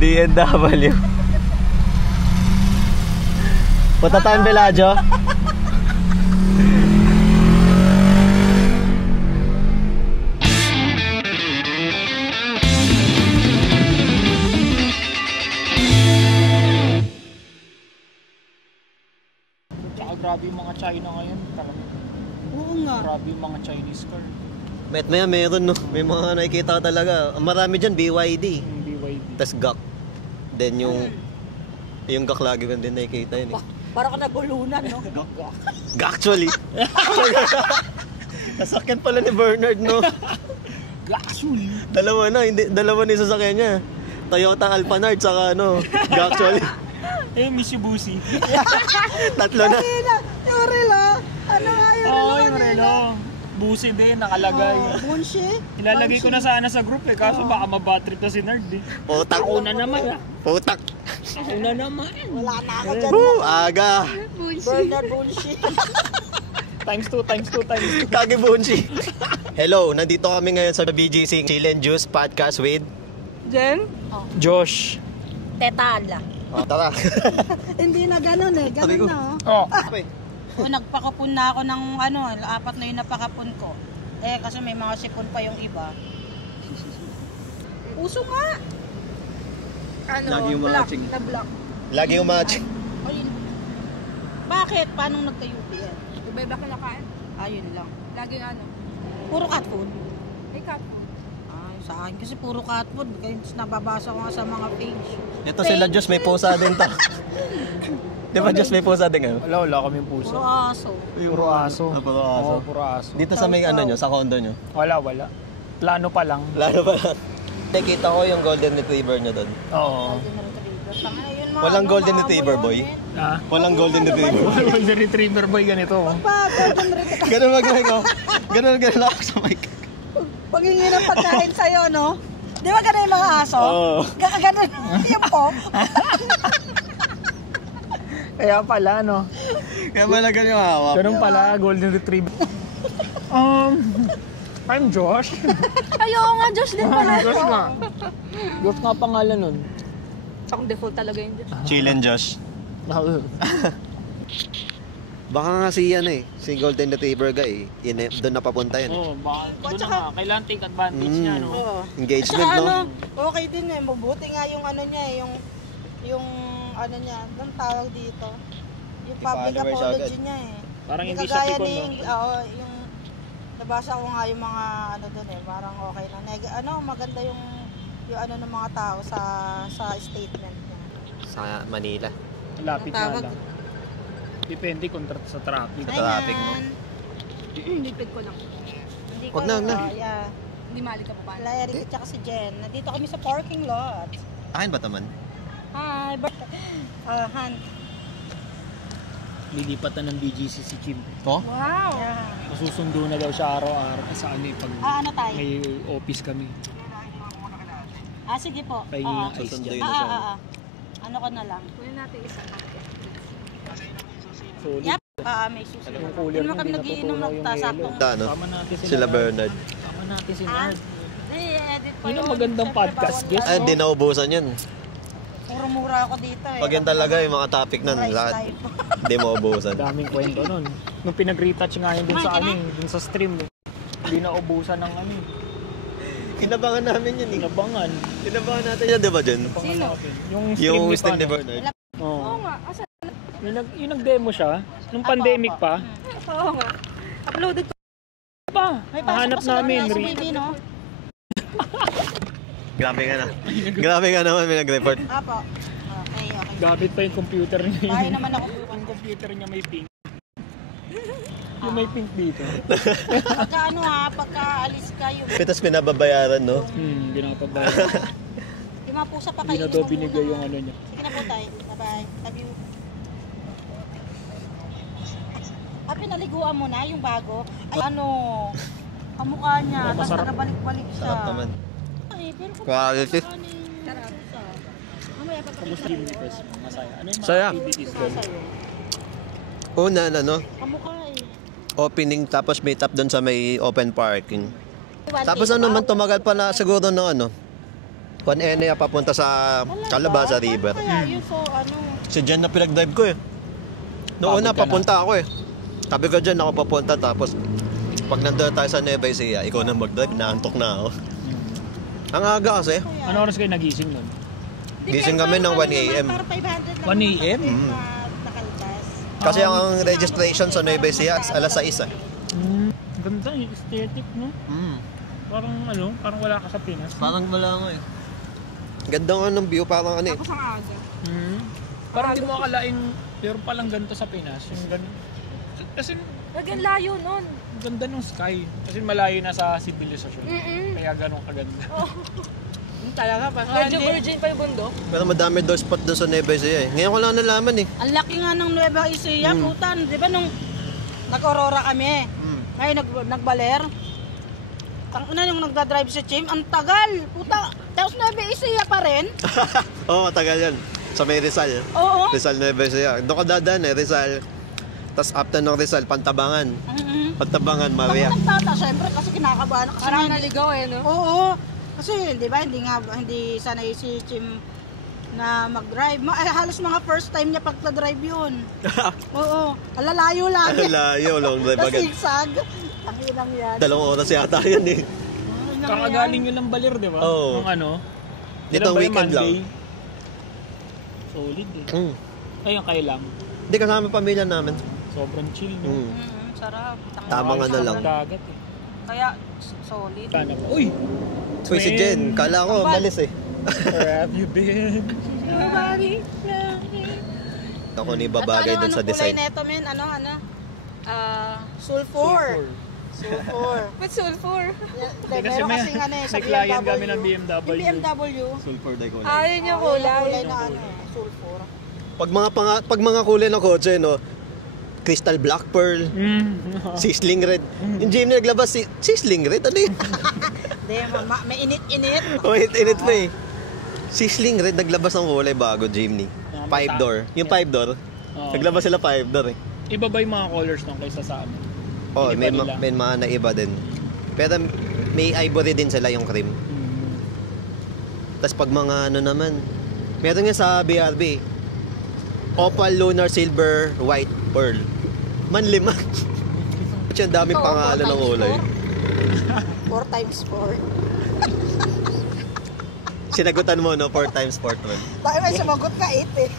DNW. Punta tayong Bellagio. Grabe yung mga China ngayon. Oo nga. Grabe yung mga Chinese car. Maya meron no. May mga nakikita talaga. Marami dyan BYD. BYD. Tas GAC. Then yung GAC lagi ko din nakikita yun eh. Parang ka nabulunan, no? GAC actually. Nasakyan pala ni Bernard no. Actually. Dalawa na yung sasakyan niya. Toyota Alphard saka ano, GAC actually. Eh, Mitsubishi. Tatlo na. Yung relo. Ano nga yung relo? Oo, yung relo. Busi din, nakalagay. Bunshi? Ilalagay ko na sana sa group eh, kaso baka mabattery pa si Nerd eh. Putak. Ako na naman ah. Putak. Ako na naman. Wala na ako dyan. Aga. Bernard Bunshi. Times 2. Kage Bunshi. Hello, nandito kami ngayon sa BGC Chill and Juice Podcast with Jen? Josh. Tetala. Tara. Hindi na ganun eh. Ganun na Oh. O, nagpakapon na ako ng ano, 4 na yung napakapon ko. Eh, kasi may mga sipon pa yung iba. Puso nga! Ano? Lagi yung Black. matching. Na black. Lagi yung matching. Ay, bakit? Paano nagka-UPN? Iba-iba kinakain. Ayun lang. Laging ano? Puro cat food? May cat food. Ay, sa akin kasi puro cat food. Kaya nababasa ko nga sa mga page. Ito sila Diyos may pusa din to. Di ba Diyos may pusa din ngayon? Wala kaming puso. Puro aso. Puro aso. Puro aso. Oo, puro aso. Dito sa may ano nyo, sa condo nyo? Wala. Plano pa lang. Lalo pa lang. Nakita ko yung golden retriever nyo doon. Oo. Walang golden retriever boy? Ha? Walang golden retriever. Golden retriever boy ganito. Ganun mag-like ako. Ganun ako sa mic. Paghingi ng pagkain sa'yo, no? Di ba ganun yung mga aso? Oo. Ganun yung po. Kaya pala, no? Kaya pala ganun yung hawak. Ganun pala, golden retriever. I'm Josh. Ayoko nga, Josh din pala. Josh nga. Josh nga pangalan nun. Ang default talaga yun, Josh. Chill and Josh. Baka nga si yan eh, si golden retriever guy, doon napapunta yan. Oo, baka doon na nga. Kailangan take advantage niya, no? Oo. Engagement, Saka, no? okay din eh. Mabuti nga yung ano niya eh. Yung ano niya. Anong tawag dito? Yung public Followers apology agad. niya eh. Parang hindi siya kagaya tikon, no? Oo, yung nabasa ko nga yung mga ano doon eh. Parang okay na. Maganda yung ano ng mga tao sa statement niya. Sa Manila. Lapit Ang nga tawag? lang. Depende kung sa traffic. Sa traffic mo. Lipid ko lang. Hindi ko Wag na, wag na. Yeah. Hindi mali ka pa pa. Wala, Eric at saka si Jen. Nandito kami sa parking lot. Akin ba taman? Hi, Han. Lilipat na ng BGC si Kim. Oh? Wow! Yeah. Masusundo na daw siya araw-araw. Sa ano eh, pag Ano tayo? may office kami. Sige po. Pahingi ng ice Susunduin dyan. na siya. Ano ko na lang. Kunin natin isang packet. Solid. Yep. May susunod. Yung cooler Hindi naman nun, kami di nagiinom ng natutunaw yung saktong. Ano? Tama natin Sila Bernard. Tama natin si Ah, Nard. edit pa Yun ang yun. magandang Siyempre, podcast, bawal guys. yan. Ay, di naubusan yan. Puro-mura ako dito eh. Pag yan talaga yung mga topic nun, Rice lahat type. di maubusan. Daming kwento nun. Nung pinag-retouch nga yun dun sa Kumain ka ano, dun sa stream. Hindi na ubusan ng ano. Inabangan namin yan eh. Inabangan. Inabangan natin yan, di ba dyan? Inabangan Sino? natin. Yung stream Yung ni stream ni Pano. Bernard. Oo. Oo nga, asa? Yung nag-demo siya. Nung pandemic pa. Oo nga. Uploaded ko. Pa, May pasok nahanap pa sa namin. sa baby, no? Grabe ka na. Grabe ka naman, may nag-report. Apo. Okay. Gamit pa yung computer niya. Bahay naman ako. Yung computer niya may pink. Yung may pink dito. Pagka ano pagka alis ka yung... Pitas pinababayaran, no? Ginapabay. Yung mga pusa pa Hindi kayo. na daw binigay yung ano niya. Sige na po tayo. Bye-bye. Love you. Pinaliguan mo na yung bago. Ay, ano, kamukha niya. Tapos Masarap. nagabalik-balik siya. Sarap naman. Ay, pero kung Quality. sarap. Mamaya pa Kamusta yung Lucas? Masaya. Ano yung mga Saya. activities doon? sa'yo. Una, ano? Kamukha opening tapos may tap doon sa may open parking. Tapos ano man tumagal pa na siguro no ano. 1 NA papunta sa Calabasa River. Kaya yun, so ano. Si Jen na pinag-drive ko eh. Noong una, papunta ako eh. Sabi ko dyan, ako papunta. Tapos, pag nandun tayo sa Nueva Ecija, ikaw na mag-drive, naantok na ako. Ang aga kasi. Ano oras kayo nagising nun? Gising kami ng 1 AM. 1 AM? Nakaltas. Kasi ang registration sa Nueva Ecija, alas 6 eh. Ganda yung aesthetic, no? Parang parang wala ka sa Pinas. Parang wala nga eh. Ganda nga ng view, parang ano eh. Tapos ang aga. Parang di mo akalaing meron palang ganito sa Pinas. Yung kasi Lagyan layo nun. ganda ng sky. Kasi malayo na sa sibilisasyon. Kaya ganun kaganda. Talaga pa. Medyo virgin pa yung bundok. Pero madami daw spot doon sa Nueva Ecija eh. Ngayon ko lang nalaman eh. Ang laki nga ng Nueva Ecija, putan. Di ba nung nag-Aurora kami, ngayon nagbaler, nung nagdadrive si Chim, ang tagal, puta. Tapos Nueva Ecija pa rin. Oo, matagal yan. Sa may Rizal. Oo. Rizal Nueva Ecija. Doon ka dadaan eh, Rizal. Tapos after ng Rizal, Pantabangan. Pantabangan, Maria. Ako nagtata, syempre, kasi kinakabahan. Kasi Parang nga- naligaw no? Oo. Kasi, di ba, hindi sanay si Chim na mag-drive. Halos mga first time niya pagka-drive yun. Oo. Alalayo lang. Layo, long drive Tapos agad. zigzag. Ang inang yan. 2 oras yata yan eh. Kakagaling yun ng balir, di ba? Oo. Nung Nitong weekend lang. Solid eh. Ayun, kailang. Hindi kasama pamilya namin. Sobrang chill, no? Sarap. Tama nga na lang. Dagat eh. Kaya, solid. Sana pa. Uy! Uy, si Jen, kala ko, malis eh. Where have you been? Ako ni babagay dun sa design. Ano kulay neto, men? Sulfur. Sulfur. Ba't sulfur? Meron kasing sa may client kami ng Yung BMW. BMW. Sulfur day kulay. Ayun yung Kulay kulay. na sulfur. Pag mga kulay ng kotse, no, crystal black pearl, sizzling red. Yung Jimny naglabas, sizzling red, ano yun? Hindi, may init-init. Oh, init pa eh. Sizzling red, naglabas ng kulay bago, Jimny. 5-door. Yung 5-door, Oo. naglabas sila 5-door eh. Iba ba yung mga colors nung kaysa sa amin? Oh, Iba nila. may mga naiba din. Pero may ivory din sila yung cream. Tapos pag mga ano naman, meron nga sa BRB, opal, lunar, silver, white, pearl. Man 5. Yung daming pangalan ng kulay. 4 times 4. Sinagutan mo, no? 4 times 4 man. Dahil may sumagot ka, 8 eh.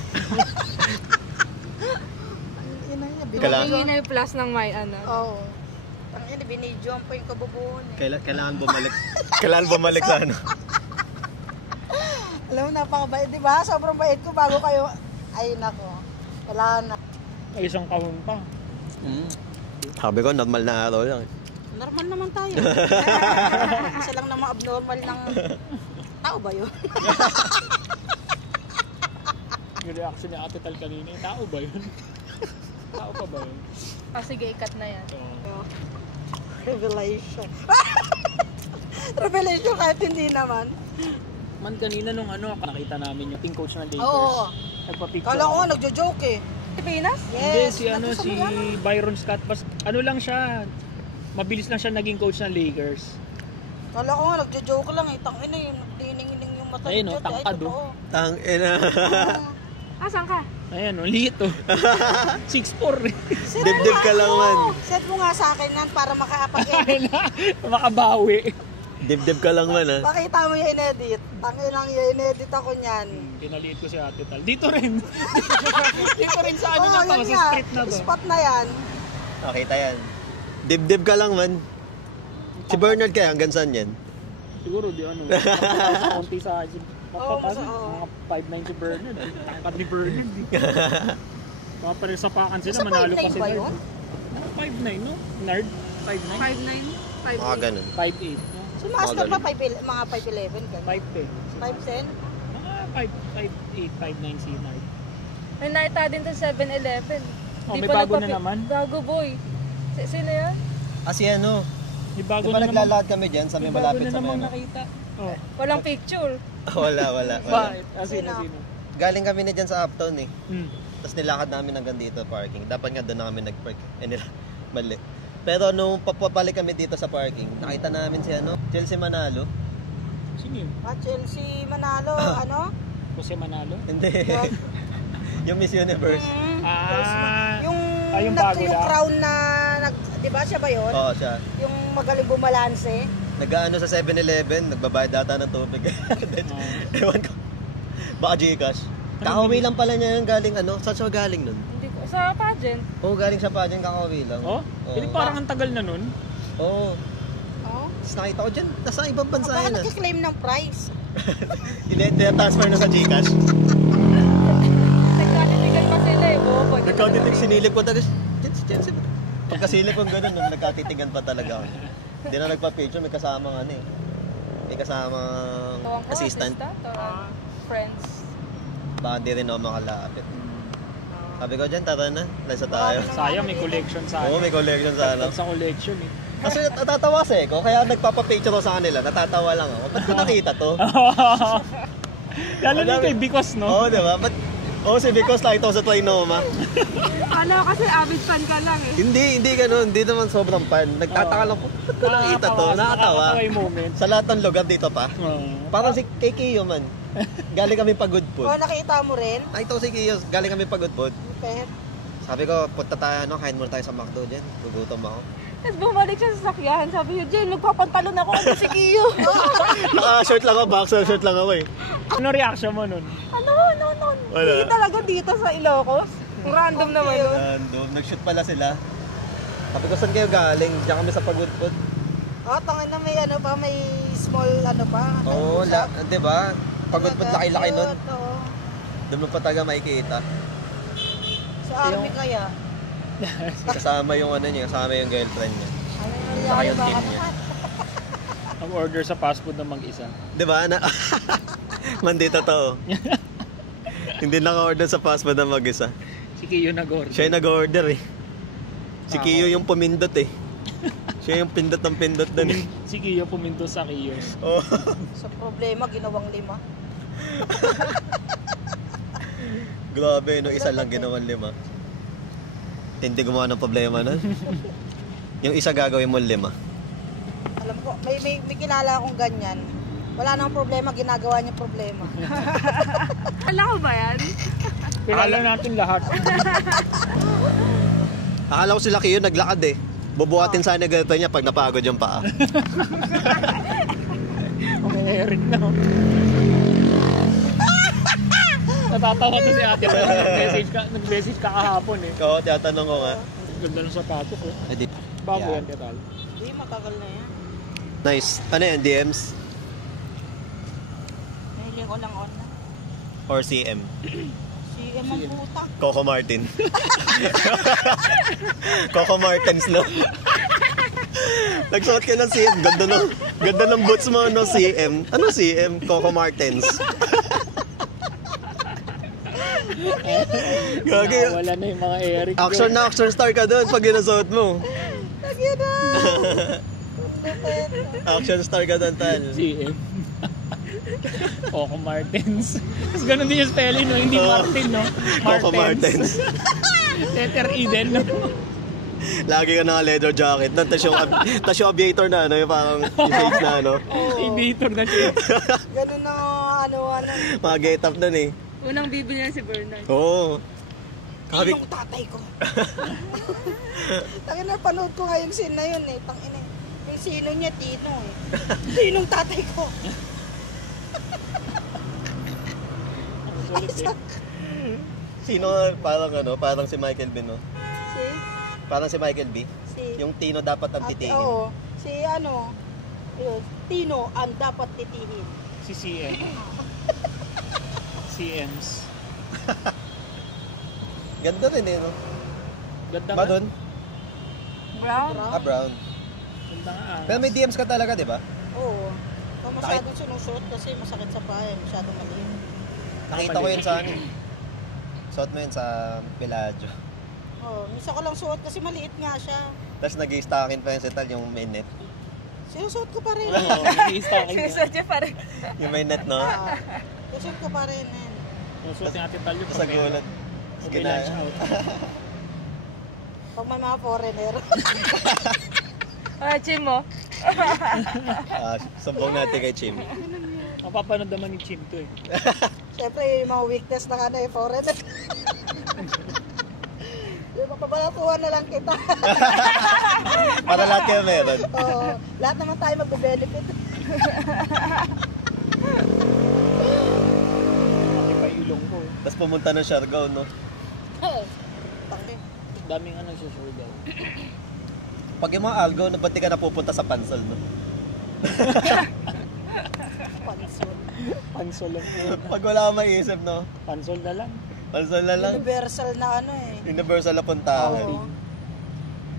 Pinagiging na yung plus ng may Oo. Ang ina, binidyoan pa yung kabubuhan eh. Kailangan bumalik. Kailangan bumalik sa ano. Alam mo, napakabait, di ba? Sobrang bait ko bago kayo. Ay, nako. Kailangan na. Ay, isang kahon pa. Sabi ko, normal na araw lang. Normal naman tayo. Isa lang naman abnormal ng tao ba yun? Yung reaction ni Ate Tal kanina, tao ba yun? Tao pa ba yun? sige, ikat na yan. Revelation. Revelation kahit hindi naman. Man, kanina nung nakita namin yung team coach ng Lakers. Oo. Nagpa-picture. Kala ko, nagjo-joke eh. Pilipinas? Hindi, Yes. si Byron Scott. Lang siya, mabilis lang siya naging coach ng Lakers. Kala ko, nagjo-joke lang eh. Tangina yung tining-ining yung mata. Ayun, Diyot, tangkad, totoo. Tang ina. Saan ka? Ayan, liit oh. 6'4". Dibdib ka lang man. Set mo nga sa akin yan para makapag-edit. Makabawi. Dibdib ka lang man, ha? Pakita mo yung in-edit. Tanginang yung in-edit ako niyan. Pinaliit ko si Ate Tal. Dito rin. Dito rin sa ano Oo, na to, yun sa nga. street na to. Spot na yan. Nakita yan. Dibdib ka lang man. Si Bernard kaya, hanggang saan yan? Siguro di sa konti sa akin. Papapasok, oo. mga 5'9" si Bernard. Tangkad ni Bernard. Mga parisapakan sila, Sa manalo pa 5'9" sila. ba yun? 5'9", no? Nerd? 5'9"? 5'9"? Mga ganun. 5'8", no? Si Master pa, mga 5'11", ganun. 5'10". 5'10"? Mga 5'8", 5'9" si Nerd. May nakita din sa 7-Eleven. Oh, Di may pa bago na nagpapi- naman? Bago boy. Sino yan? Kasi ano, Di di bago ba na naman. naglalakad kami dyan sa may May bago malapit na sa namang may ano? nakita. Oh. Walang picture. Wala. Bakit? Sino? Galing kami na dyan sa Uptown eh. Hmm. Tapos nilakad namin hanggang dito parking. Dapat nga doon na kami nag-park. Eh nila, mali. Pero nung papabalik kami dito sa parking, nakita namin si Chelsea Manalo. Sino yun? Chelsea Manalo, ano? Jose Manalo? Hindi. Yung Miss Universe. Yung bago yung lang. crown na, di ba siya ba yun? Oo, siya. Yung magaling bumalanse. Nag-ano sa 7-Eleven, nagbabayad data ng tubig. Ewan ko. Baka Gcash. Kakauwi lang pala niya yung galing saan siya galing nun? Hindi ko. Sa pageant. Oo, galing sa pageant, kakauwi lang. Oh? Hindi parang ang tagal na nun. Oo. Oh. Tapos nakita ko dyan, nasa ibang bansa Baka yun. nagka-claim ng prize. Transfer na sa Gcash. Nagkatitigan pa sila eh. Bobo. Nagkatitig, sinilip ko talaga. Chelsea ba? Pagkasilip ko gano'n, nagkatitigan pa talaga ako. Hindi na nagpa-picture, may kasamang may kasamang assistant. Friends. Baka hindi rin ako makalapit. Sabi ko dyan, tara na. Nasa tayo. Sayang, may collection sa Oo, may collection sa Sa collection eh. Kasi natatawa kasi ko, kaya nagpapapicture ko sa kanila. Natatawa lang ako. Ba't ko nakita to? Lalo na kay Bicos, no? Oo, di ba? Si Bicos nakita ko sa Trinoma. Ano kasi avid fan ka lang eh. Hindi ganun. Hindi naman sobrang fan. Nagtataka lang ko, ba't ko nakita to? Nakatawa. Nakakatawa yung moment. Sa lahat ng lugar dito pa. Parang si kay Kiyo man. Galing kami pa good food. Oh, nakita mo rin? Nakita ko si Kiyo, galing kami pa good food. Pet. Sabi ko, punta tayo, kain muna tayo sa McDo dyan. Gugutom ako. Tapos bumalik siya sa sakyan. Sabi niya, Jen, magpapantalon ako kasi si Kiyo. Naka-short lang ako, boxer short lang ako eh. Ano reaction mo nun? Ano? Wala. Hindi talaga dito sa Ilocos. Random naman yun. Random. Nag-shoot pala sila. Sabi ko, saan kayo galing? Diyan kami sa Pagod Food. Oh, tangin na may may small pa. Oo, di ba? Pagod Food, laki-laki nun. Oo. Doon mo pa taga makikita. Sa army kaya. Kasama yung kasama yung girlfriend niya. Ano Saka nangyari yung ba team ano? niya. Ang order sa fast food na mag-isa. Di ba? Mandi totoo. Hindi naka-order sa fast food na mag-isa. Si Kiyo nag-order. Siya yung nag-order eh. Si Kiyo yung pumindot eh. Siya yung pindot ng pindot doon eh. Si Kiyo puminto sa Kiyo. Oh. Sa problema, ginawang 5. Grabe, isa lang ginawang 5. Hindi gumawa ng problema nun. Yung isa gagawin mo 5. Alam ko, may kilala akong ganyan. Wala nang problema, ginagawa niya problema. Alam ko ba yan? Kilala natin lahat. Akala ko sila Kiyo naglakad eh. Bubuhatin sana ganito niya pag napagod yung paa. Ang Eric na. Natatawa to si ate. Nag-message ka kahapon eh. Oo, tinatanong ko nga. Ganda ng sapatos eh. Edi. Bago Yeah. yan, Ketal. Hindi, matagal na yan. Nice. Ano yan, DMs? Nahiling ko lang on. Or CM? Si Emang puta. Coco Martin. Coco Martins, no? Nagsuot ka ng CM. Ganda ng boots mo, no? CM. Ano CM? Coco Martins. Gagi. Wala na yung mga Eric. Action star ka doon pag ginasuot mo. Lagyan na! Action star ka doon, tal. GM. Coco Martins. Tapos ganun din yung spelling, no? Hindi Martin, no? Coco Martins. Letter E din, no? Lagi ka naka-leather jacket. Tas yung aviator na, yung parang yung shades na, Editor na siya. Ganun na ano. Mga get up nun eh. Unang bibili na si Bernard. Oo. Kabi. Tinong tatay ko. Tangin na, panood ko nga yung scene na yun eh. Tangin na. Yung sino niya, Tino eh. Tinong tatay ko. Sino parang si Michael B, no? Si? Parang si Michael B. Si? Yung Tino dapat ang titingin. Oo. Si ano? Yun, Tino ang dapat titihin. Si CM. CMs. Ganda rin eh, no? Ganda Ba nga. doon? Brown? Brown. Ganda nga. Pero may DMs ka talaga, di ba? Oo. Kung masyadong sinusuot kasi masakit sa paa, masyadong maliit. Nakita ko yun sa suot mo yun sa Bellagio. Oo, minsan ko lang suot kasi maliit nga siya. Tapos nag-i-stocking pa yun sa tal, yung may net. Sinusuot ko pa rin. Oo, nag-i-stocking ka. Sinusadya pa rin. Yung may net, no? Sinusuot ko pa rin. Eh. Susuot yung ate Talyo. Tapos nagulat. Pag may lunch out. Pag may mga foreigner. Chim mo. Sumbong natin kay Chim. Mapapanood naman ni Chim to eh. Siyempre, yung mga weakness na foreigner. Yung mapabalatuhan na lang kita. Para lahat kayo meron. Oo, lahat naman tayo magbe-benefit. Laki pa yung ilong ko. Tapos pumunta ng Siargao, no? Tangin. Daming ano sa Siargao. Pag yung mga algo, ba't di ka napupunta sa Pansol, no? Pansol. Pansol lang yun. Pag wala kang maisip, no? Pansol na lang. Pansol na lang. Universal na Universal na puntahan. Oo.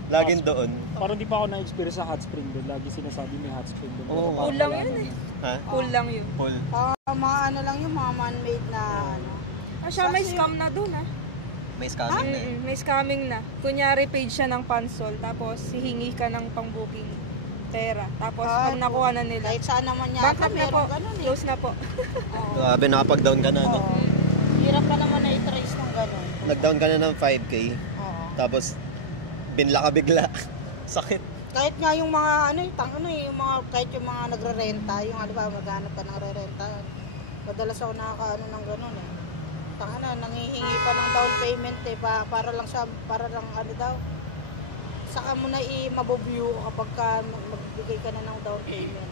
Laging doon. Parang di pa ako na-experience sa hot spring doon. Lagi sinasabi may hot spring doon. Oo. Pero parang Cool lang wala yun naman. Ha? Cool lang yun. Pool. Mga ano lang yung mga man-made na ano. Siya may scam na doon May scamming na eh. May scamming na. Kunyari page siya ng Pansol, tapos hihingi ka ng pang-booking pera. Tapos pag nakuha na nila, Kahit saan naman yata, bankrupt na po. meron ganun eh. Close na po. Grabe, nakapag-down ka na, no? Oo. Hirap pa naman na i-trace ng ganun. Nag-down ka na ng 5K. Oo. Tapos, binla ka bigla. Sakit. Kahit nga yung mga yung mga kahit yung mga nagre-renta, yung ano ba maghanap ka ng re-renta. Madalas ako nakakaano ng ganun eh. Nangihingi pa ng down payment eh para lang ano daw. Saka mo na i-mabobview kapag magbigay ka na ng down payment.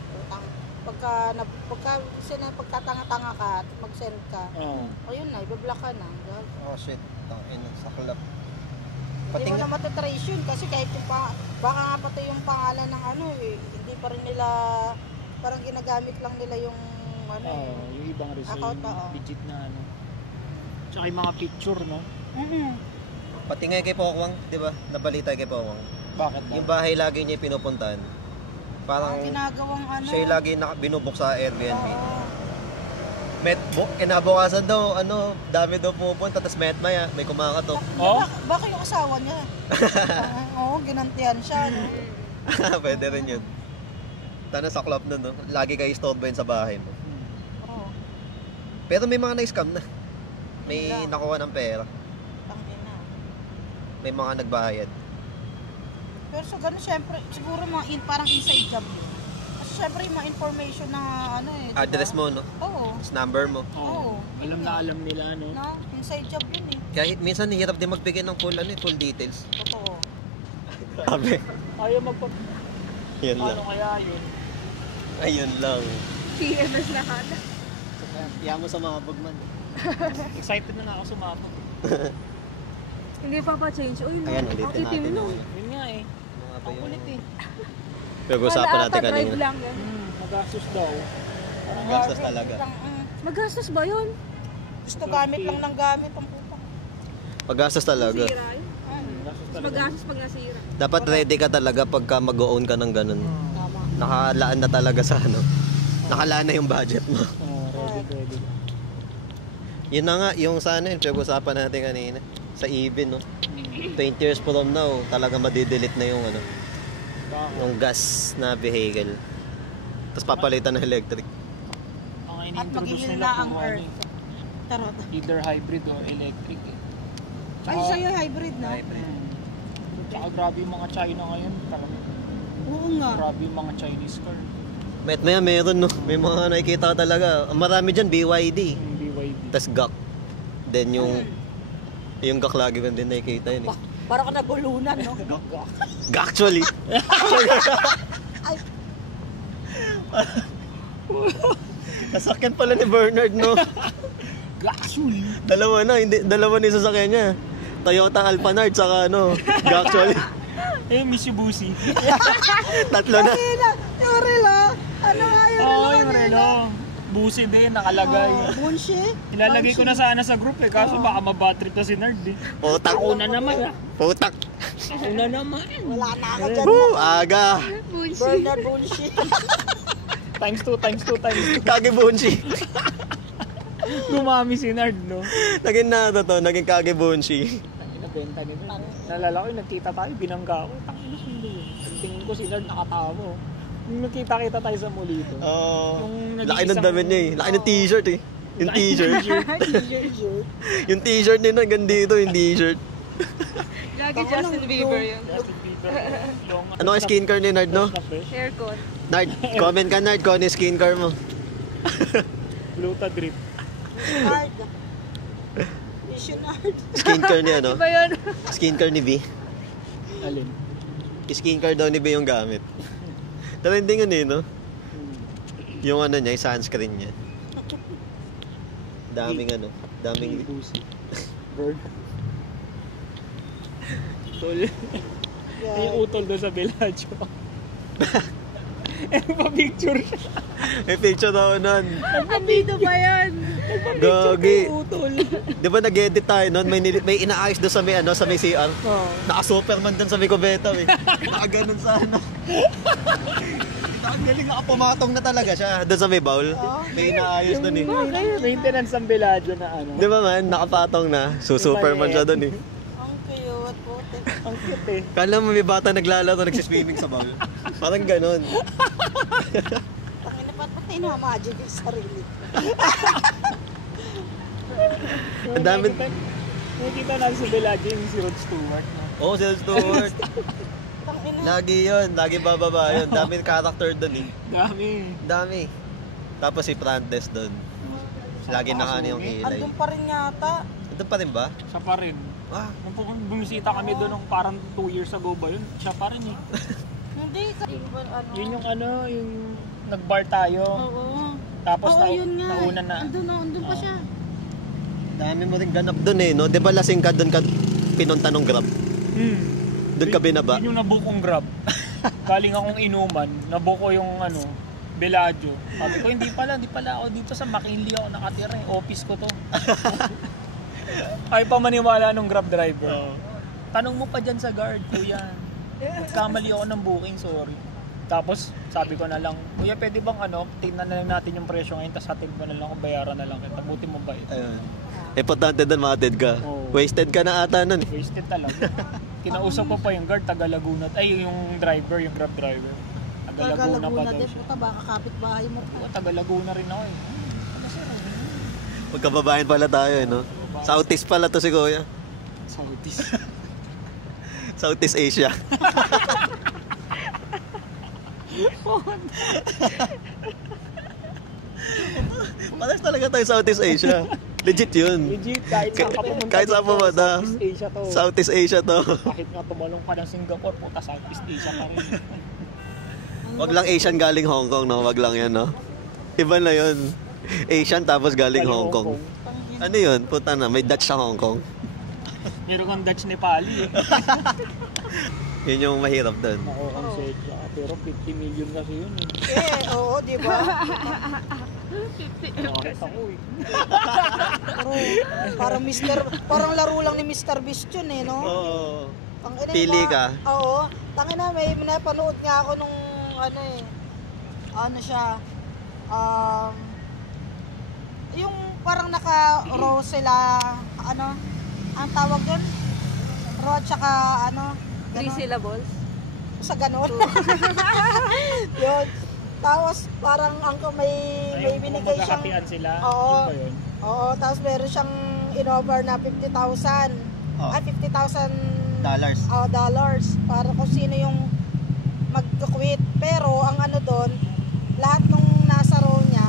Pagkatanga-tanga ka at mag-send ka. Oo. O yun na, ibablock ka na. Oh shit. Tangin, saklap. Hindi mo na matatrace yun kasi kahit yung baka nga pati yung pangalan ng ano eh, hindi pa rin nila, parang ginagamit lang nila yung ano Oo, yung ibang result. account, oo. Legit na ano. Tsaka yung mga picture, no? Pati nga kay Pokwang, di ba? Nabalita kay Pokwang. Bakit ba? Yung bahay lagi niya pinupuntahan. Parang ginagawang ano. siya yung lagi binubuk sa Airbnb. Oo. Kinabukasan daw, dami daw pupunta, tapos maya, may kumakatok. Oh? Baka yung asawa niya. Oo, ginantihan siya. No? Pwede rin yun. Tana sa club nun, no? Lagi kayo istorbohin sa bahay mo. Oo. Pero may mga na-scam na. May nakuha ng pera. Tangin na. May mga nagbayad. Pero sa ganun, syempre, siguro parang inside job yun. Kasi syempre yung mga information na ano eh. diba? Address mo, no? Oo. Tapos number mo. Oo. Alam na alam nila, no? No, inside job yun eh. Kaya minsan hirap din magbigay ng full details. Totoo. Sabi. Ayaw magpap... Yan lang. Ano kaya yun? Ayun lang. PMS na kada. Iyan mo sa mga bugman. Excited na ako sumapot. Hindi pa pa-change. Uy, Ayan, ang ulitin itim natin. nun. Yun nga eh. Ang kulit eh. Pag-usapan natin drive kanina. lang yan. Magastos daw. Gastos talaga. Magastos ba yun? Gusto gamit lang ng gamit ang puta. Pag-gastos talaga. Nasira yun. Gastos Mas talaga. magastos pag nasira. Dapat ready ka talaga pagka mag-own ka ng ganun. Tama. Nakalaan na talaga sa ano. Nakalaan na yung budget mo. Ready. Yun na nga, yung sana yun, pag-usapan natin kanina. Sa even, no? 20 years from now, talaga madidelete na yung ano, Bakit? yung gas na vehicle. Tapos papalitan ng electric. Ang At ini-introduce magiging nila na ang kung ano earth. eh, Tarot. either hybrid or electric eh. Ay, sa'yo hybrid na? Tsaka grabe yung mga China ngayon. Talagang Oo nga. grabe yung mga Chinese car. Maya meron, no? May mga nakikita ka talaga. Ang marami dyan, BYD. Yung BYD. Tapos GAC. Then yung GAC lagi ko din nakikita yun eh. Parang ka nabulunan, no? GAC actually. Kasakyan pala ni Bernard, no? Gasul! Dalawa na yung sasakyan niya. Toyota Alphard saka GAC actually. Eh, Mitsubishi. Tatlo na. Yung relo. Ano nga yung relo? Oo, yung relo. Busi din, nakalagay. Bunshi? Ilalagay ko na sana sa group eh, kaso baka mabattery to si Nerd eh. Putak. Ako na naman ah. Putak. Ako na naman. Wala na ako dyan. Woo, aga. Bernard Bunshi. Times 2. Kagebunshi. Gumami si Nard, no? Naging Kagebunshi. Tangina, benta nito. Nalala ko, nagkita tayo, binangga ko. Tangina, hindi yun. Tingin ko si Nard nakatawa. Yung nagkita-kita tayo sa mulito. Yung Laki ng damit niya eh. Laki ng t-shirt eh. Yung t-shirt. Yung t-shirt niya hanggang dito, yung t-shirt. Lagi Justin Bieber yun. Justin Bieber. Long, Ano ang skincare ni Nard, no? na fresh. Haircon. Nard, comment ka Nard kung ano yung skincare mo. Gluta drip. Hard. Vision hard. Skincare ni ano? Iba yun. Skincare ni V. Alin? Skincare daw ni V yung gamit. Trending yun eh, no? Yung ano niya, yung sunscreen niya. Daming ano, daming... Pussy. Bird. Utol. Yung utol doon sa Bellagio. Pa-picture siya. May picture daw nun. Andito ba yan? Gagi. Utol. Di ba nag-edit tayo nun? May inaayos doon sa may, ano, sa may CR. Oh. Naka-Superman doon sa may kubeta eh. Nakaganon sa ano. Ang galing, nakapumatong na talaga siya. Doon sa may bowl. May inaayos doon eh. Maintenance ng Bellagio na ano. Di ba man, nakapatong na. Superman siya doon eh. Ang cute, puti. Ang cute eh. Kala mo may bata naglalaro, nagsiswimming sa bowl. Parang ganon. Tangina, ba't na-imagine yung sarili? Ang dami. Nakikita natin sa Bellagio yung si Rod Stewart. No? Oo, si Stewart. Tangina. Lagi yun, lagi bababa yun. Daming character doon eh. Dami. Dami. Tapos si Frances doon. Lagi nakaano yung kilay. Andun pa rin yata. Ito pa rin ba? Siya pa rin. Ah, Nung bumisita kami doon nung parang 2 years ago ba yun, siya pa rin eh. Hindi, ano. Yun yung ano, yung nag-bar tayo. Oo. Tapos Oo, yun nga. nauna na. Andun pa siya. dami mo rin ganap doon eh, no? Di ba lasing ka doon ka pinunta nung Grab? Doon ka binaba? Yun yung nabukong Grab. Galing akong inuman, nabuko yung ano, Bellagio. Sabi ko, hindi pala ako dito sa McKinley ako nakatira. Office ko to. Ay pa maniwala nung Grab driver. Tanong mo pa dyan sa guard, kuya. Nagkamali ako ng booking, sorry. Tapos sabi ko na lang, kuya pwede bang ano, tingnan na lang natin yung presyo ngayon, tapos hatid mo na lang kung bayaran na lang kita. Buti mo ba ito? Ayun. Importante doon makatid ka. Oo. Wasted ka na ata nun eh. Wasted talaga. Kinausap ko pa yung guard, taga Laguna. Ay, yung driver, yung Grab driver. Taga Laguna pa daw din, siya. puta, baka kapit-bahay mo pa. Oo, taga Laguna rin ako eh. Magkababayan pala tayo eh, no? Southeast pala to si Kuya. Southeast. Southeast Asia. Palas talaga tayo Southeast Asia. Legit yun. Legit, kahit saan ka pumunta. Kahit saan dito, pumunta. Southeast Asia to. Southeast Asia to. Kahit nga tumalong ka ng Singapore, puta Southeast Asia pa rin. Wag lang Asian galing Hong Kong, no? Wag lang yan, no? Iba na yun. Asian tapos galing Hong Kong. Ano yun? Puta na, may Dutch sa Hong Kong. Meron kang Dutch Nepali eh. Yun yung mahirap doon. Nako-concede siya. Pero 50 million kasi yun eh. Oo, di ba? Bakit ako eh. Parang laro lang ni Mr. Beast yun eh, no? Oo. Ang ina, Pili ka? Oo. Tangina, may napanood nga ako nung ano eh. Ano siya? Yung parang naka-row sila, ano? Ang tawag doon? Row at saka ano? 3 syllables. Sa ganon. Yun. Tapos parang may binigay siyang... Magkakatian sila. Oo. Yun ba yun? Oo, tapos meron siyang in-offer na 50,000. Oh. Ay, $50,000 $. dollars para kung sino yung mag-quit. Pero ang ano doon, lahat nung nasa row niya,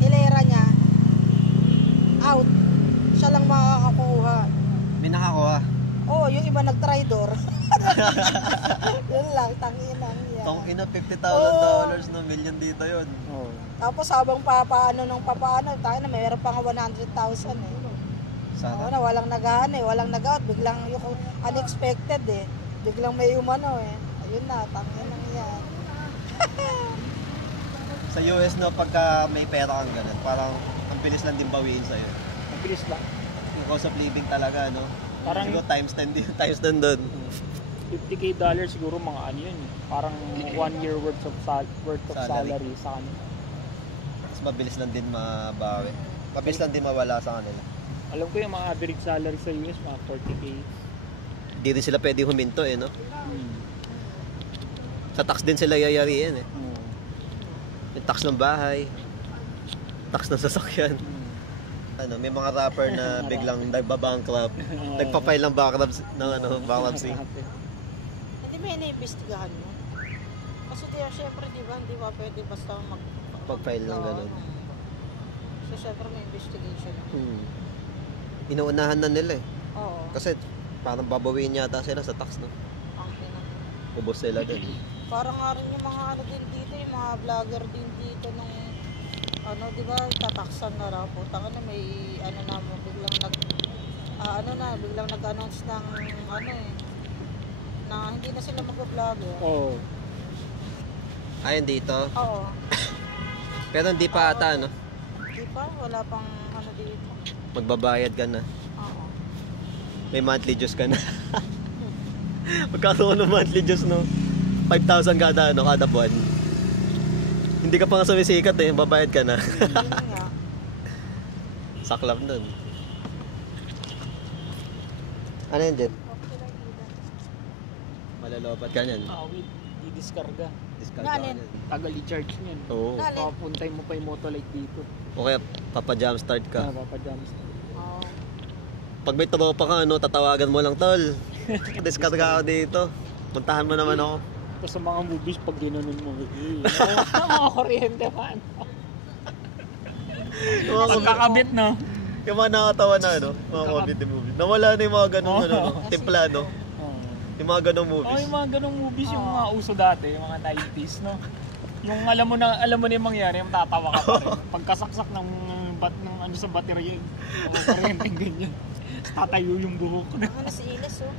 hilera niya, out. Siya lang makakakuha. May nakakuha. Oo, yung iba nag-tridor. Yun lang, tanginang yan. Tong ina, $50,000 na million dito yun. Oo. Tapos habang papaano tayo na mayroon pa nga 100,000 eh. Oo na, walang nag-ano eh, walang nag-out. Biglang yung unexpected eh. Biglang may umano eh. Ayun na, tanginang yan. Sa US, no, pagka may pera kang ganun, parang ang bilis lang din bawiin sa'yo. Mabilis lang. Yung cost of living talaga, no? Parang- Siguro times 10 din, times 10 doon. $50K siguro mga ano yun eh. Parang 1 year worth of salary sa kanila. Mas mabilis lang din mabawi. Mabilis lang din mawala sa kanila. Alam ko yung mga average salary sa US, mga 40K. Hindi rin sila pwede huminto eh, no? Sa tax din sila yayariin eh. Yung tax ng bahay, tax ng sasakyan. ano, may mga rapper na biglang nagbabankrupt. Nagpa-file ng bankruptcy. Hindi may iniimbestigahan mo. Kasi syempre, di ba, hindi ba pwede basta Pag-file ng ganun. So, syempre may investigation. Inuunahan na nila eh. Oo. Kasi parang babawiin yata sila sa tax, no? Ang pinaka. Ubos sila din. Parang nga rin yung mga ano din dito, yung mga vlogger din dito nung ano, di ba, tataksan na raw po. Taka na may ano na mo, biglang biglang nag-announce ng ano eh, na hindi na sila mag-vlogger. Oo. Ayun dito. Oo. Pero hindi pa ata, no? Di ba? Wala pang ano dito. Magbabayad ka na. Oo. May monthly dues ka na. Magkakaroon ng monthly dues, no? 5,000 kada buwan. Hindi ka pa nga sumisikat eh, babayad ka na. Yun nga. Saklap nun. Ano yan, Jet? Malalopat ka niyan. Wait, di-discarga. Discount Nga, ka Nen. niyan. Tagal i-charge niyan. Oo. Nalin. Papuntay mo pa yung Motolite dito. O kaya papa-jump start ka. Papajams. Oo. Pag may tropa ka, ano, tatawagan mo lang, tol. Discount ka ako dito. Puntahan mo naman ako. Tapos sa mga movies, pag ginanon mo, mga kuryente pa. Pagkakabit, no? Yung mga nakatawa na, ano, mga comedy movie. Nawala na yung mga ganong, ano, timpla, no? Yung mga ganong movies. Yung mga ganong movies, yung mga uso dati, yung mga 90s, no? Yung alam mo na yung mangyari, yung tatawa ka pa rin. Pagkasaksak ng ano sa baterya, o kuryenteng ganyan. Tatayo yung buhok na. Ano si Iles, oh.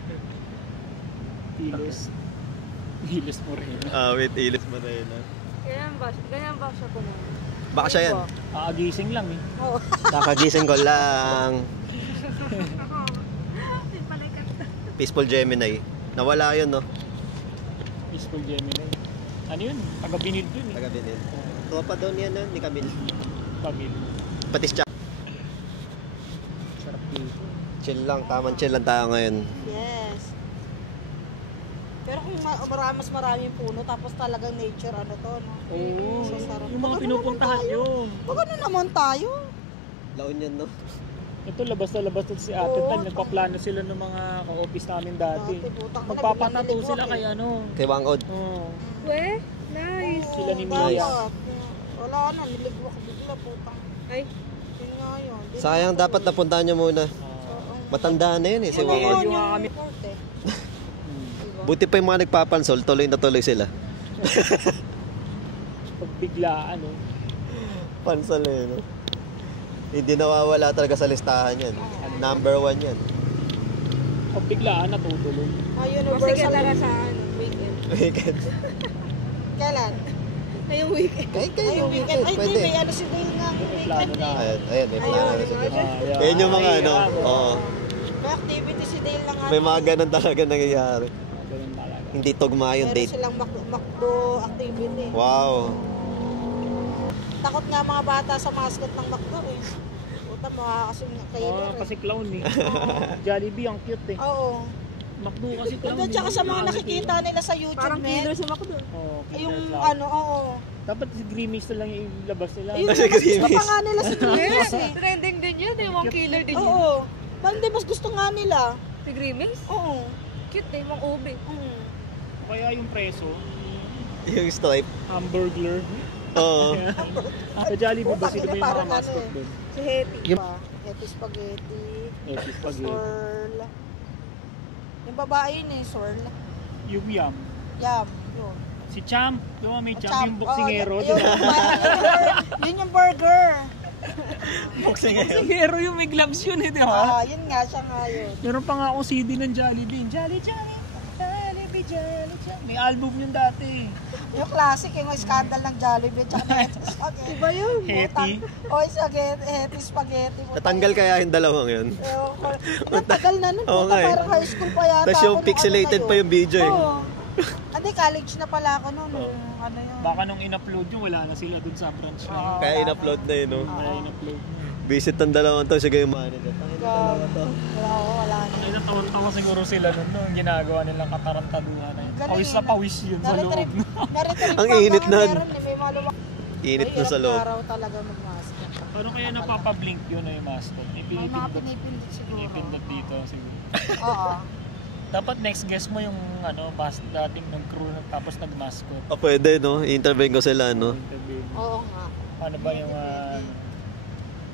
Hilis mo rin. Wait, ilis mo na yun, ha? Ganyan ba siya po na? Baka siya yan. Gising lang eh. Oo. Kakagising ko lang. Peaceful Gemini. Nawala yun, no? Peaceful Gemini. Ano yun? Taga-binid yun eh. Taga-binid. Tropa doon yan, no? Ni Camille. Pamil. Patis siya. Sarap dito. Chill lang, tamang chill lang tayo ngayon. Yes. Pero kung mas maraming puno, tapos talagang nature, ano to, no? Oo. So, sarap. Yung mga Baka pinupuntahan naman tayo. yun. Baka na naman tayo. Laon yan, no? Ito, labas na labas to si Ate Oo, Tan. Nagpaplano sila ng mga ka-office namin dati. Putang ina, Magpapatato binilig sila ko, kay ano. Kay Wangod. Oo. We, nice. Sila ni Bakit? Mia. Wala na, niligwak bigla, putang. Ay, Yun nga yun. Di Sayang, na- dapat napuntahan niyo muna. Oo. Matanda na yun eh, si Ano Wangod. yun, Yung yung kami- report eh. Diba? Buti pa yung mga nagpapansol, tuloy na tuloy sila. Pagbiglaan, no? Pansol eh, no? Hindi nawawala talaga sa listahan yan. Number 1 yan. Pagbiglaan, natutuloy. Ah, kasi Universal. talaga sa weekend. Weekend. Kailan? Ngayong weekend. Ay, yung weekend. Ay, Pwede. hindi, may ano si Dale nga ang weekend Plano na. eh. Ayan, may plano na sila. Ah, Yan yung mga Ay, ano, oo. May activity si Dale lang. May mga ganun talaga nangyayari. Ganun talaga. Hindi tugma yung Meron date. silang McDo activity. Wow. Takot nga mga bata sa mascot ng McDo eh. Puta, makakasim na kailer eh. Kasi clown eh. Jollibee, ang cute eh. Oo. McDo kasi clown At saka sa mga nakikita nila sa Parang YouTube, killer men. sa McDo. Oh, Yung ano, oo. dapat si Grimace na lang yung ilabas nila. Ayun, Kasi mas gusto Grimace. pa nga nila si Grimace eh. Trending din yun, yung killer din yun. Oo. Hindi, mas gusto nga nila. Si Grimace? Oo. Cute eh, mga ube. Kaya yung preso, Yung stripe. hamburglar. Oo. Sa Jollibee ba Putang sila ba ina, yung mga parang mascot ano eh. doon? Si Hetty pa. Hetty Spaghetti. Hetty Spaghetti. Swirl. Yung babae yun eh, Swirl. Yung Yum. Yum. Yun. Si Champ, yung may Champ, Champ. yung boksingero. Oo, yun yung burger. Boksingero yung may gloves yun eh, di ba? Yun nga, siya nga yun. Meron pa nga akong CD ng Jollibee. Jollibee. May album yun dati. Yung classic, yung scandal ng Jollibee tsaka na Hetty Spaghetti. Iba yun. Hetty. Hetty Spaghetti. Natanggal kaya yung dalawang yun. Natagal na nun. Oo Puta, nga eh. parang high school pa yata. Tapos ako yung nung pixelated ano na pa yung video eh. Oo. Hindi, college na pala ako noon. Ano yun. Baka nung in-upload yun, wala na sila dun sa branch na yun. Kaya in-upload na yun, no? Kaya in-upload. Visit ng dalawang to, sige yung manager. Tangin na dalawa to. Wala na. Ay, natawan-tawa siguro sila nun, no? Yung ginagawa nilang katarantaduhan na yun. Galing Pawis na eh. pawis yun sa loob. Naritrip Ang pa init mga nun. meron eh, may mga lumaki. Init na sa Mahirap loob. araw talaga magmask. Paano kaya napapablink yun na yung mascot? May mga pinipindot siguro. Pinipindot dito siguro. Oo. Dapat next guess mo yung dating ng crew tapos nag-mascot. Pwede, no? I-interview ko sila, no? Interview. Oo nga. Paano ba yung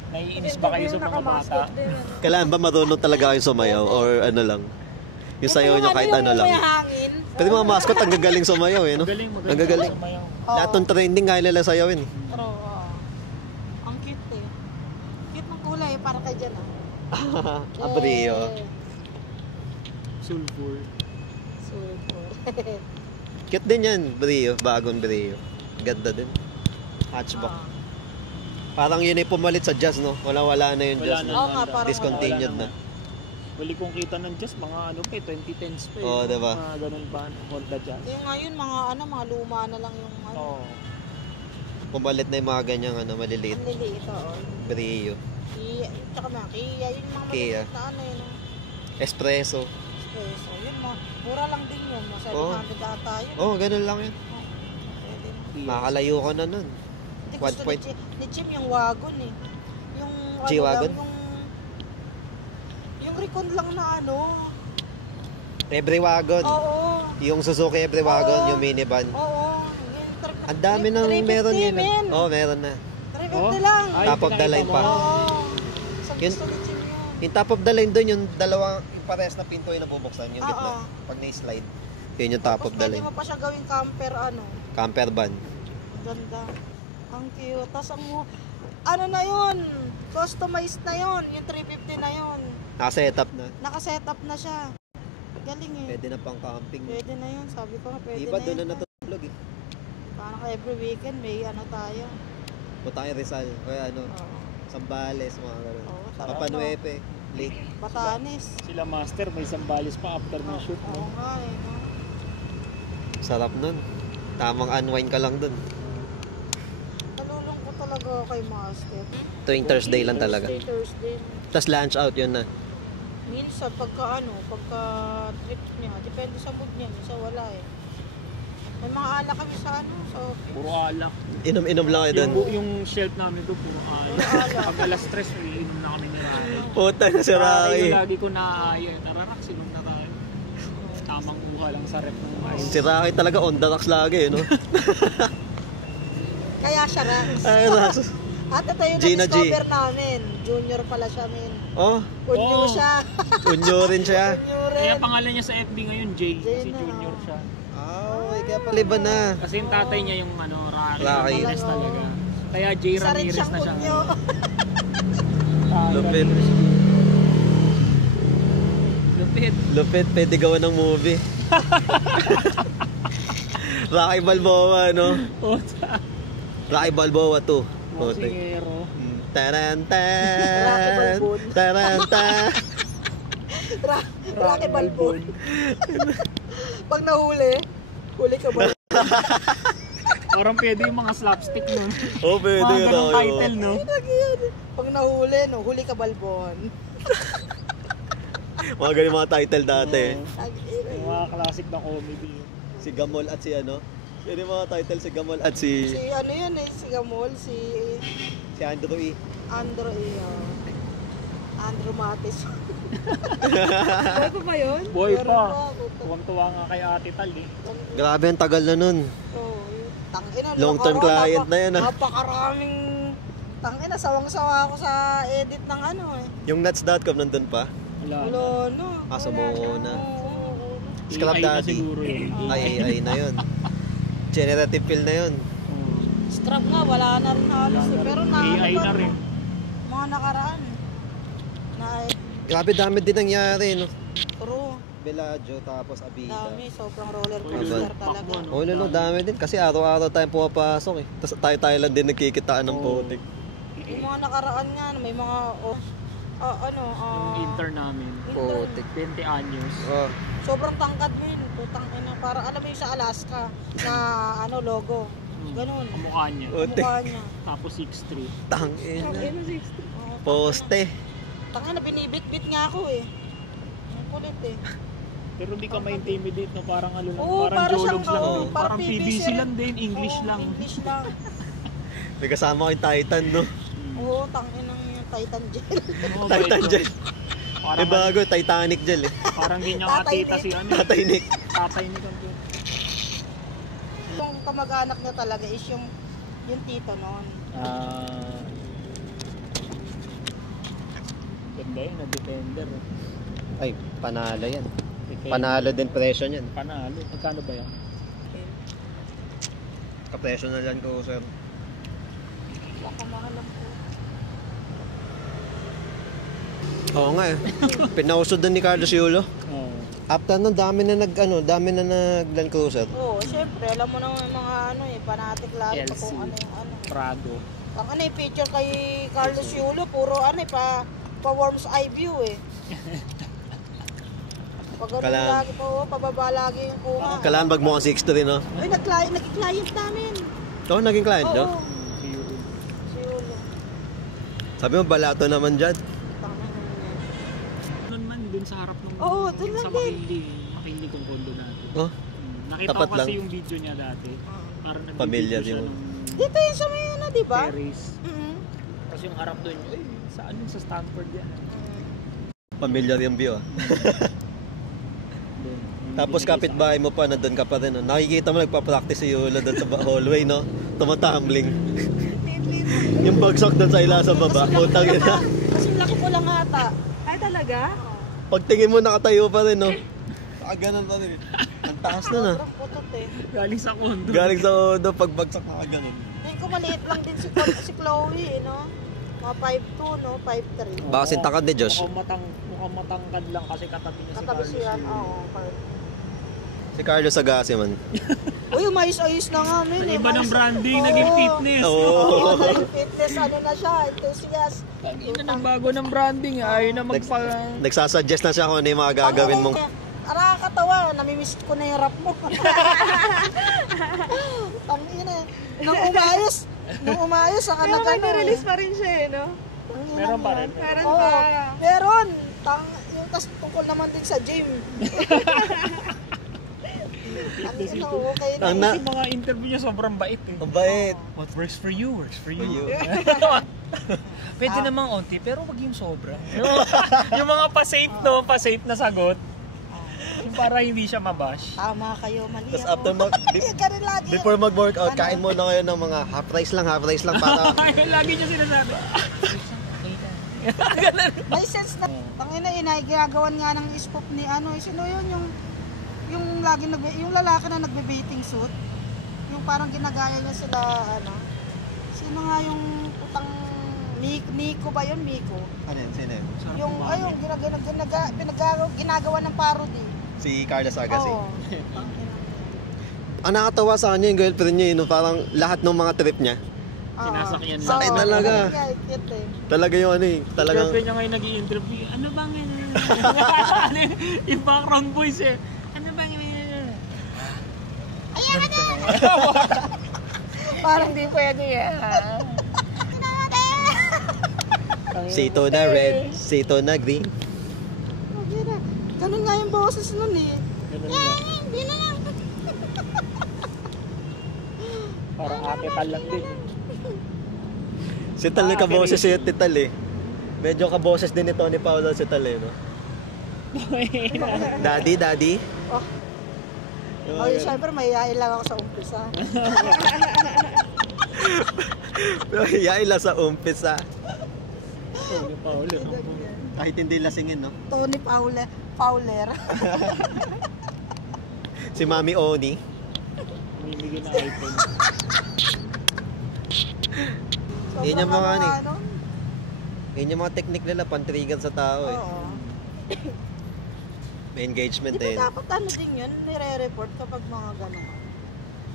naiinis ba kayo sa mga bata? Kailangan ba marunong talaga kayong sumayaw? Or ano lang? Yung sayaw nyo kahit ano lang? May hangin. Kasi mga mascot, ang gagaling sumayaw, eh, no? Magaling. Ang gagaling. Sumayaw. Lahat ng trending kaya nila sayawin. Pero, ang cute eh. Cute ng kulay, para kay dyan ah. Abrio. Sulfur. Super. Cute din yan, Brio. Bagong Brio. Ganda din. Hatchback. Parang yun ay pumalit sa jazz, no? Wala na yung Wala jazz, na. no? Oo nga, parang Discontinued wala na. Huli kong kita ng jazz, mga 2010s pa eh. Oo, diba? Mga ganun ba? Honda jazz. Kaya ngayon, mga luma na lang yung Oo. Pumalit na yung mga ganyang maliliit. Ang liliit, oo. Brio. Tsaka mga Kia, yun mga Kia. maliliit na ano yun. Espresso. Espresso. Yun, mura lang din yun. Mga 700 ata yun. Oh, ganun lang yun. Pwede na. Makakalayo ka na nun. Hindi, Quad gusto point. ni Jim yung wagon eh. Yung G-wagon? Yung Recon lang na ano. Every wagon. Oo. Yung Suzuki Every wagon, Oo. yung minivan. Oo. Ang dami nang meron yun. Oh, meron na. 350 lang. Ay, Top of the line pinakita pa. mo. Oo. Yun- Gusto ni Jim yun. Yung top of the line doon, yung dalawang, yung parehas na pinto yung nabubuksan, yung Oo. gitna. Pag na-slide, yun yung top of the Pwede line. mo pa siya gawing camper ano. Camper van. Ganda. Ang cute. Tapos ano na yun? Customized na yun. Yung 350 na yun. Naka-setup na. Naka-setup na siya. Galing eh. Pwede na pang camping. Pwede na yun. Sabi ko nga pwede Iba na doon yun. na natutulog eh. Parang every weekend may ano tayo. Punta kayo Rizal, kaya Oo. Sambales, mga ganun. Oo, sarap Papanuepe, Lake. Batanes. Sila master, may sambalis pa after ng shoot. Oo No? nga eh. No? Sarap nun. Tamang unwind ka lang dun. Nalulungkot talaga ako kay Master. Tuwing Thursday lang talaga. Thursday. Tapos lunch out, yun na. Minsan pagka trip niya, depende sa mood niya. Minsan wala eh. May mga alak kami sa sa office. Puro alak. Inom-inom lang kayo dun. Yung shelf namin doon, puro alak. Puro alak. Pag alas 3, inom na kami ni Rani. Puta na si Rocky. Lagi ko naaaya. Tara Rax, inom na tayo. Tamang kuha lang sa rep ng ice. Si Rocky talaga on the rocks lagi, no? Kaya siya Rax. Ay, Rax. At ito yung Gina G. na-discover namin. Junior pala siya, min. Oh, Punyo Oo. siya. unyo rin siya. Punyo Kaya rin. pangalan niya sa FB ngayon, Jay. Jay Kasi na. junior siya. Ay, kaya pala iba na. Kasi yung tatay niya yung Rocky Rocky. Ramirez talaga. Kaya Jay Isa rin Ramirez siyang na siya. punyo. Lupit. Lupit. Lupit, pwede gawa ng movie. Rocky Balboa, no? Rocky Balboa 2. Boxingero. Tarantan! Tarantan! Rocky Balboon. Pag nahuli, huli ka ba? Parang pwede yung mga slapstick nun. Oh, pwede Mga yun. ganong title, no? Pag nahuli, no, huli ka Balbon. Mga ganyan mga title dati. Yung mga classic na comedy. Si Gamol at si ano? Yan yung mga title, si Gamol at si ano yan eh, si Gamol, si Andrew E. Andrew Andrew Matis. Boy pa ba yun? Boy Meron pa. pa, puta. Tuwang-tuwa nga kay Ate Tal eh. Grabe ang tagal na nun. Oo, tangina. Long-term client na yan, ah. Napakaraming, tangina, sawang-sawa ako sa edit ng ano eh. Yung nuts.com nandun pa. Wala. Wala, no. Sumuko na. Oo. Scrap AI na Daddy. siguro yun. Ay na yun. Generative fill na yun. Scrap nga, wala na rin halos eh. Pero na, AI na rin. mga nakaraan. Na, Grabe, dami din nangyari, no? puro, Bellagio, tapos Abida. dami, sobrang roller Yung coaster pack talaga. mo, no? Oh, lalo, dami din. Kasi araw-araw tayong pumapasok eh. Tapos tayo lang din nagkikitaan ng Oo. putik. Yung mga nakaraan nga, may mga, Yung intern namin. Putik. 20 anyos. Oh. sobrang tangkad mo yun. Putang ina, para alam mo yung sa Alaska na logo. Ganun. Ang mukha niya. Putik. Mukha niya. Tapos 6'3". Tangin. Oo, Poste. tangina, binibit-bit nga ako eh. Ang kulit eh. Pero hindi ka ma-intimidate na parang ano lang. Oo, parang para siyang, jologs lang. oo, Parang parang PBC PBC lang din. English Oo, lang. English lang. May kasama ko yung Titan, no? Oo, tangin ng yung Titan Gel. Titan Gel. Parang, May bago, Titanic Gel eh. parang di niya Tatay katita Nick. si ano. Tatay Nick. Tatay Nick ang Yung kamag-anak niya talaga is yung tito noon. Ganda yun, na-defender. Ay, panalo yan. Defender. Panalo din presyo niyan. Panalo. Magkano ba yan? Kapresyo na lang ko, sir. Baka mahalang po. Oo nga eh. Pinausod din ni Carlos Yulo. Oo. After nun, dami na nag Land Cruiser. Oo, syempre, alam mo naman yung mga fanatic lalo pa LC. kung ano yung ano. Prado. Ang picture kay Carlos Yulo, puro pa-worms eye view eh. Pag ganun Kailangan- lagi po, pababa lagi yung kuha. Kailangan bag mo ang 60 no? Ay, nag-client namin. Oo, naging client nyo. Oo, Si Yuri. si Yulo. Sabi mo, balato naman dyan. Tangin na yun. Doon man, dun sa harap ng... Oo, dun lang sa din. Makili kong kondo natin. Oh, Nakita tapat ko kasi lang. yung video niya dati. Parang nag-video Familiar siya yun. nung Dito yun sa may di ba? terrace. Mhm. Tapos yung harap doon, saan yun? Sa Stanford yan. familiar yung view ah. Doon. Tapos kapitbahay mo pa, nandun ka pa rin. No? Nakikita mo, nagpa-practice si Yulo doon sa hallway, no? Tumatumbling. Yung bagsak doon sa ila sa baba. Utang ina. Kasi laki ko lang ata. Ay, talaga? Pagtingin mo, nakatayo pa rin, no? Ganun pa rin. Ang taas na na. Sobrang putot eh. Galing sa kondo. Galing sa Odo, pagbagsak nakaganon. Hindi ko maliit lang din si Chloe eh, no? Mga 5'2", no? 5'3". Baka sintakad ni Josh. Mukhang matangkad lang kasi katabi niya si Katabi Carlos. siya, Yulo. oo. Si Carlos Agassi man. Uy, umayos-ayos na nga, men. Ang iba ng branding, naging fitness. Oo. Naging fitness, ano na siya, enthusiast. Ina ng bago ng branding, ayaw na Nagsasuggest na siya kung ano yung mga gagawin mong... Nakakatawa, namimiss ko na yung rap mo. Tangina. Nung umayos, saka Pero may nag-ano. na-release pa rin siya eh, no? Meron pa rin. Meron Oo, pa. meron. Yung tas tungkol naman din sa gym. Tangina, okay na. Ang na... Kasi mga interview niya sobrang bait eh. Ang bait. What works for you, works for you. you. Pwede namang onti, pero wag yung sobra. yung mga pa-safe, no? Pa-safe na sagot. Yung para hindi siya mabash. Tama kayo, mali Tapos ako. after Ganun lagi. before mag-workout, kain muna kayo ng mga half rice lang para... Lagi niya sinasabi. May sense na. Tangina, ginagawan nga ng scoop ni sino yun, yung yung lalaki na nagbe-bathing suit. Yung parang ginagaya niya sila, sino nga yung putang Miko ba yun, Miko? Ano yun? Sino yun? Yung ginagawa ng parody. Si Carlos Agassi. Oo. Ang nakatawa sa kanya yung girlfriend niya, no? Parang lahat ng mga trip niya. Sinasakyan Sakit Oo, talaga. cute eh. Talaga yung talagang... Girlfriend niya ngayon nag-i-interview. Ano bang yung background voice eh. Ano bang Parang di pwede yan. Sito na red, sito na green. Ganun nga yung boses nun eh. Ganun nga. Hindi na lang. Parang ate lang din. Si Tal yung kaboses si Tital eh. Medyo kaboses din ni Tony Paolo si Tal eh, no? Daddy. Oh. Okay, syempre may yain lang ako sa umpisa. Pero hiyain lang sa umpisa. Tony Paolo. Kahit hindi lasingin, no? Tony Fowler. Si Mami Oni. Mamimigay na iPhone. Yun yung mga ano? Yun yung mga technique nila, pan-trigger sa tao eh. Oo. May engagement Di eh. ba dapat din yun, nire-report kapag mga gano'n?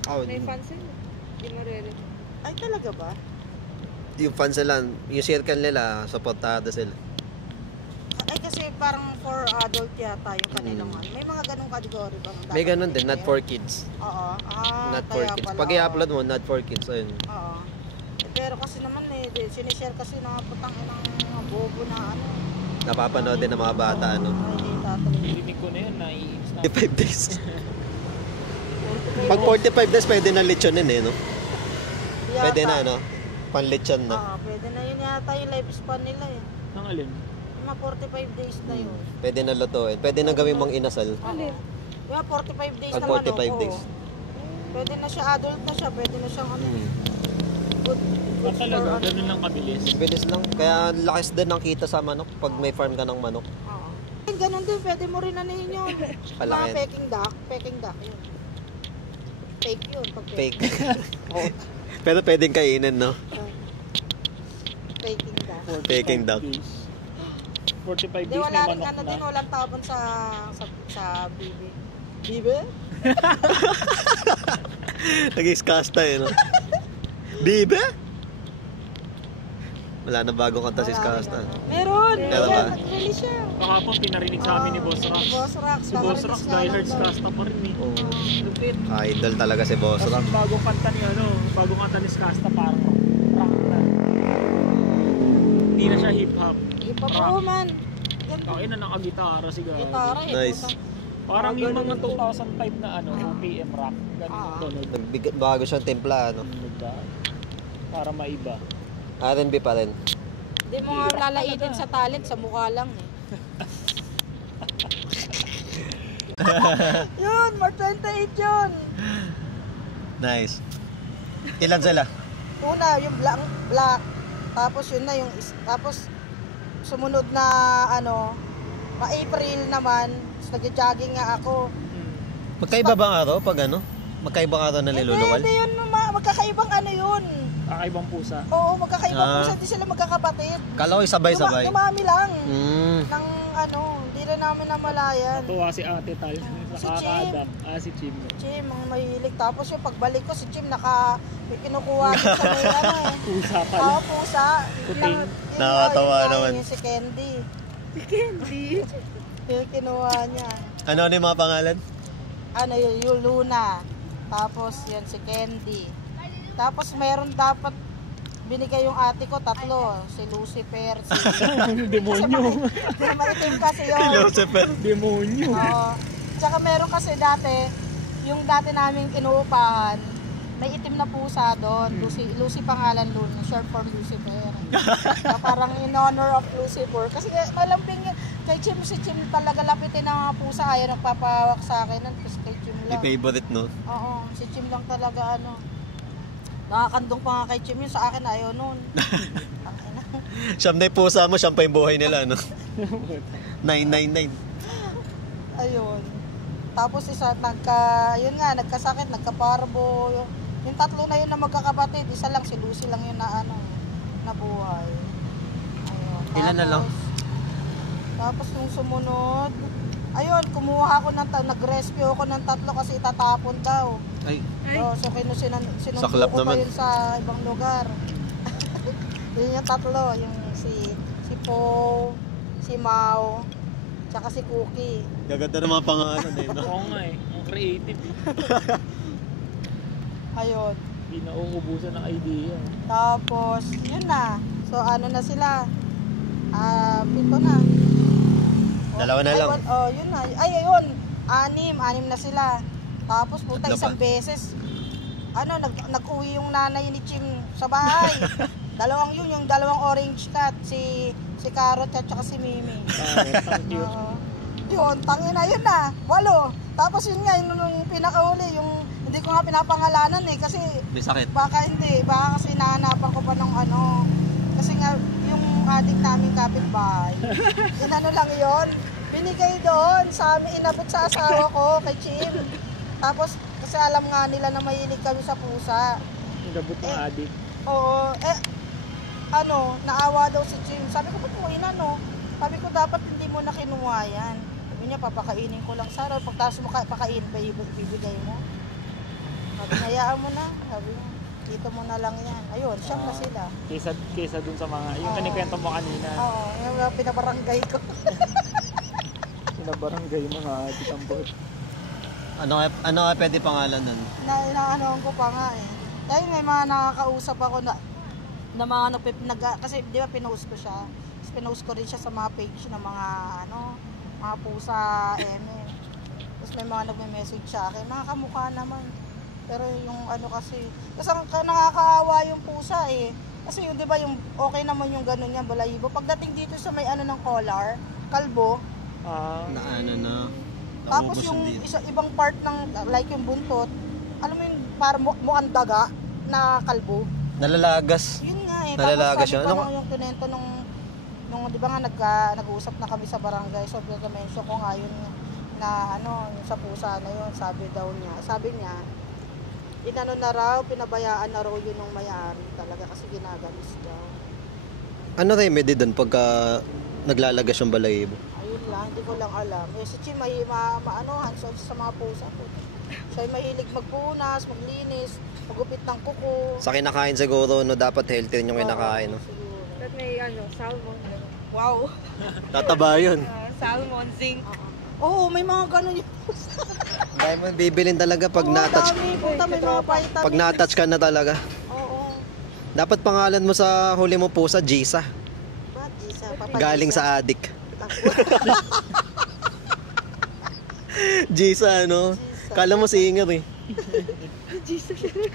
Oh, May fans yun. Hindi mo rin. Ay, talaga ba? yung fans nila, yung circle nila, supportado sila. Ay, kasi parang for adult yata yung kanilang ano. May mga ganong category ba? May ganun din, not for kids. Oo. Not for kaya kids. pala, Pag i-upload mo, not for kids, ayun. Oo. Pero kasi naman sinishare kasi ng putang ng mga bobo na ano. Napapanood din ng mga bata, ano. Ay, hindi tatuloy. Narinig ko na yun, naiinis na. 45 days. Pag 45 days, pwede na lechonin eh, no? Pwede na, no? Panlechon na. Pwede na yun yata yung lifespan nila eh. Ang alin? Yung mga 45 days na yun. Pwede na lutuin. Pwede na gawin mong inasal. Yung mga 45 days Pag na 45 days. Pwede na siya, adult na siya, pwede na siyang ano. Good. Talaga, ganun lang kabilis. Bilis lang. Kaya lakas din ng kita sa manok pag may farm ka ng manok. Ganun din, pwede mo rin anihin yun. Palaki. Mga peking duck yun. Fake yun. Pag Fake. Pero pwedeng kainin, no? Peking duck. Peking duck. 45 Di days wala may rin manok ano na. din, walang tapon sa bibi. Bibi? Nag-iskasta eh, no? Bibe? Wala na bagong kanta si Skasta. Meron! Meron ba? Nag-release siya. Kahapon pinarinig sa amin ni Boss Rox. Boss Rox. Si Boss Rox, diehard Skasta pa rin eh. Oo. Lupit. Idol talaga si Boss Tapos Rock. yung bagong kanta ni bagong kanta ni Skasta parang rock na. Hindi na siya hip-hop. Ipa po man. Kain na nakagitara si Gago. Gitara eh. Nice. puta. Parang yung mga 2005 na OPM rock. Ganun tunog. Bago siyang timpla, no? Para maiba. R&B pa rin. Hindi mo lalaitin sa talent, sa mukha lang eh. Yun, March 28 yun. Nice. Ilan sila? Una, yung black. Tapos yun na yung, tapos sumunod na April naman, nag-jogging nga ako. Magkaiba bang araw pag ano? Magkaibang araw na nilulukal? Hindi yun, magkakaibang ano yun. Kakaibang pusa. Oo, magkakaibang Ah. pusa, hindi sila magkakapatid. Kala ko sabay-sabay. Dumami lang. Mm. Ng hindi rin namin namalayan. Natuwa si Ate Tal Si sa kakadam. Si Chim. Chim, ang mahilig. Tapos yung pagbalik ko, si Chim may kinukuha din sa may Pusa pala. Oo, pusa. Puting. Nakakatawa Yun, naman. Yung si Candy. Si Candy. Yung kinuha niya. Ano yung mga pangalan? Yung Luna. Tapos yun si Candy. Tapos mayroon dapat binigay yung ate ko, 3. Si Lucifer, si... Demonyo. Maitim kasi yun. Lucifer. Demonyo. Oo. Tsaka meron kasi dati, yung dati naming inuupahan, may itim na pusa doon. Lucy pangalan Luna, short for Lucifer. So, parang in honor of Lucifer. Kasi malambing yun. Kay Chim, si Chim talaga lapitin ng mga pusa. Ayaw nagpapawak sa akin. Kasi kay Chim lang. Favorite, no? Oo, si Chim lang talaga Nakakandong pa nga kay Chim yun. Sa akin ayaw nun. Siyam na yung pusa mo, siyam pa yung buhay nila, no? 999. Ayun. Tapos yun nga, nagkasakit, nagkaparbo. Yung 3 na yun na magkakapatid, isa lang, si Lucy lang yun na nabuhay. Ayun. Ilan na lang? Tapos nung sumunod, ayun, kumuha ako nag-rescue ako ng 3 kasi itatapon daw. Ay, So sinundo Saklap ko pa naman. yun sa ibang lugar. Yun yung 3, yung si Po, si Mau, tsaka si Cookie. gaganda ng mga pangalan eh, no? Oo nga eh. Ang creative. Ayun. Hindi na uubusan ng idea. Tapos, yun na. So, na sila? 7 na. Dalawa na lang. Yun na. Ay, ayun. 6 na sila. Tapos, puta, Tatlo pa. isang beses. Nag-uwi yung nanay ni Chim sa bahay. Yung dalawang orange cat. Si Carrot at saka si Mimi. Thank you. Yun, tangin na yun na. 8. Tapos yun nga, yung pinakauli, yung hindi ko nga pinapangalanan eh. Kasi May sakit. baka kasi nahanapan ko pa ng kasi nga yung adik namin kapitbahay lang yon, binigay doon sa amin, inabot sa asawa ko kay Chim. Tapos kasi alam nga nila na mahilig kami sa pusa. Nagabot ng adik. Oo, naawa daw si Chim. Sabi ko, ba't mo sabi ko, dapat hindi mo na kinuha yan. Sabi niya, papakainin ko lang sana. Pagtaas mo pakain, bibigay mo. Sabi, hayaan mo na. Sabi niya, dito mo na lang yan. Ayun, siyam na sila. Kesa dun sa mga, yung kanikwento mo kanina. Oo, yung pinabarangay ko. Sinabarangay mga adik ang bot. Ano nga pwede pangalan nun? Inaanoan ko pa nga eh. Dahil may mga nakakausap ako na mga kasi di ba pinost ko siya. Tapos pinost ko rin siya sa mga page ng mga mga pusa, Tapos may mga nagme-message sa akin, nakakamukha naman. Pero yung kasi ang nakakaawa yung pusa eh. Kasi yun, di ba, yung okay naman yung gano'n niya, balahibo. Pagdating dito sa may ano ng collar, kalbo, Na ano na. tapos naubos yung dito. ibang part ng, like yung buntot, alam mo yung parang mukhang daga na kalbo. Nalalagas. Yun nga eh. Nalalagas Tapos siya. sabi pa Ano- nung yung kinento nung di ba nga nag-uusap na kami sa barangay, so mention ko nga yun na ano, yung sa pusa na yun, sabi niya, inano na raw, pinabayaan na raw yun ng may-ari talaga kasi ginagalis daw. Ano remedy doon pagka naglalagas yung balahibo? Ayun lang, hindi ko lang alam. Eh, si Chim may maanohan so, sa mga pusa po. Siya ay mahilig magpunas, maglinis, magupit ng kuko. Sa kinakain siguro, no, dapat healthy rin yung kinakain. No? Siguro. At may salmon. Wow. Tataba yun. Salmon, zinc. Oo, may mga ganun yung pusa. Dahil mo bibilin talaga pag Oo, na-touch. dami, puta, may mga vitamins. Pag na-touch ka na talaga. Oo. Dapat pangalan mo sa huli mo pusa, Jisa. Ba't Gisa? Papa Galing Gisa? sa adik. Jisa, ano? Kala mo singer eh.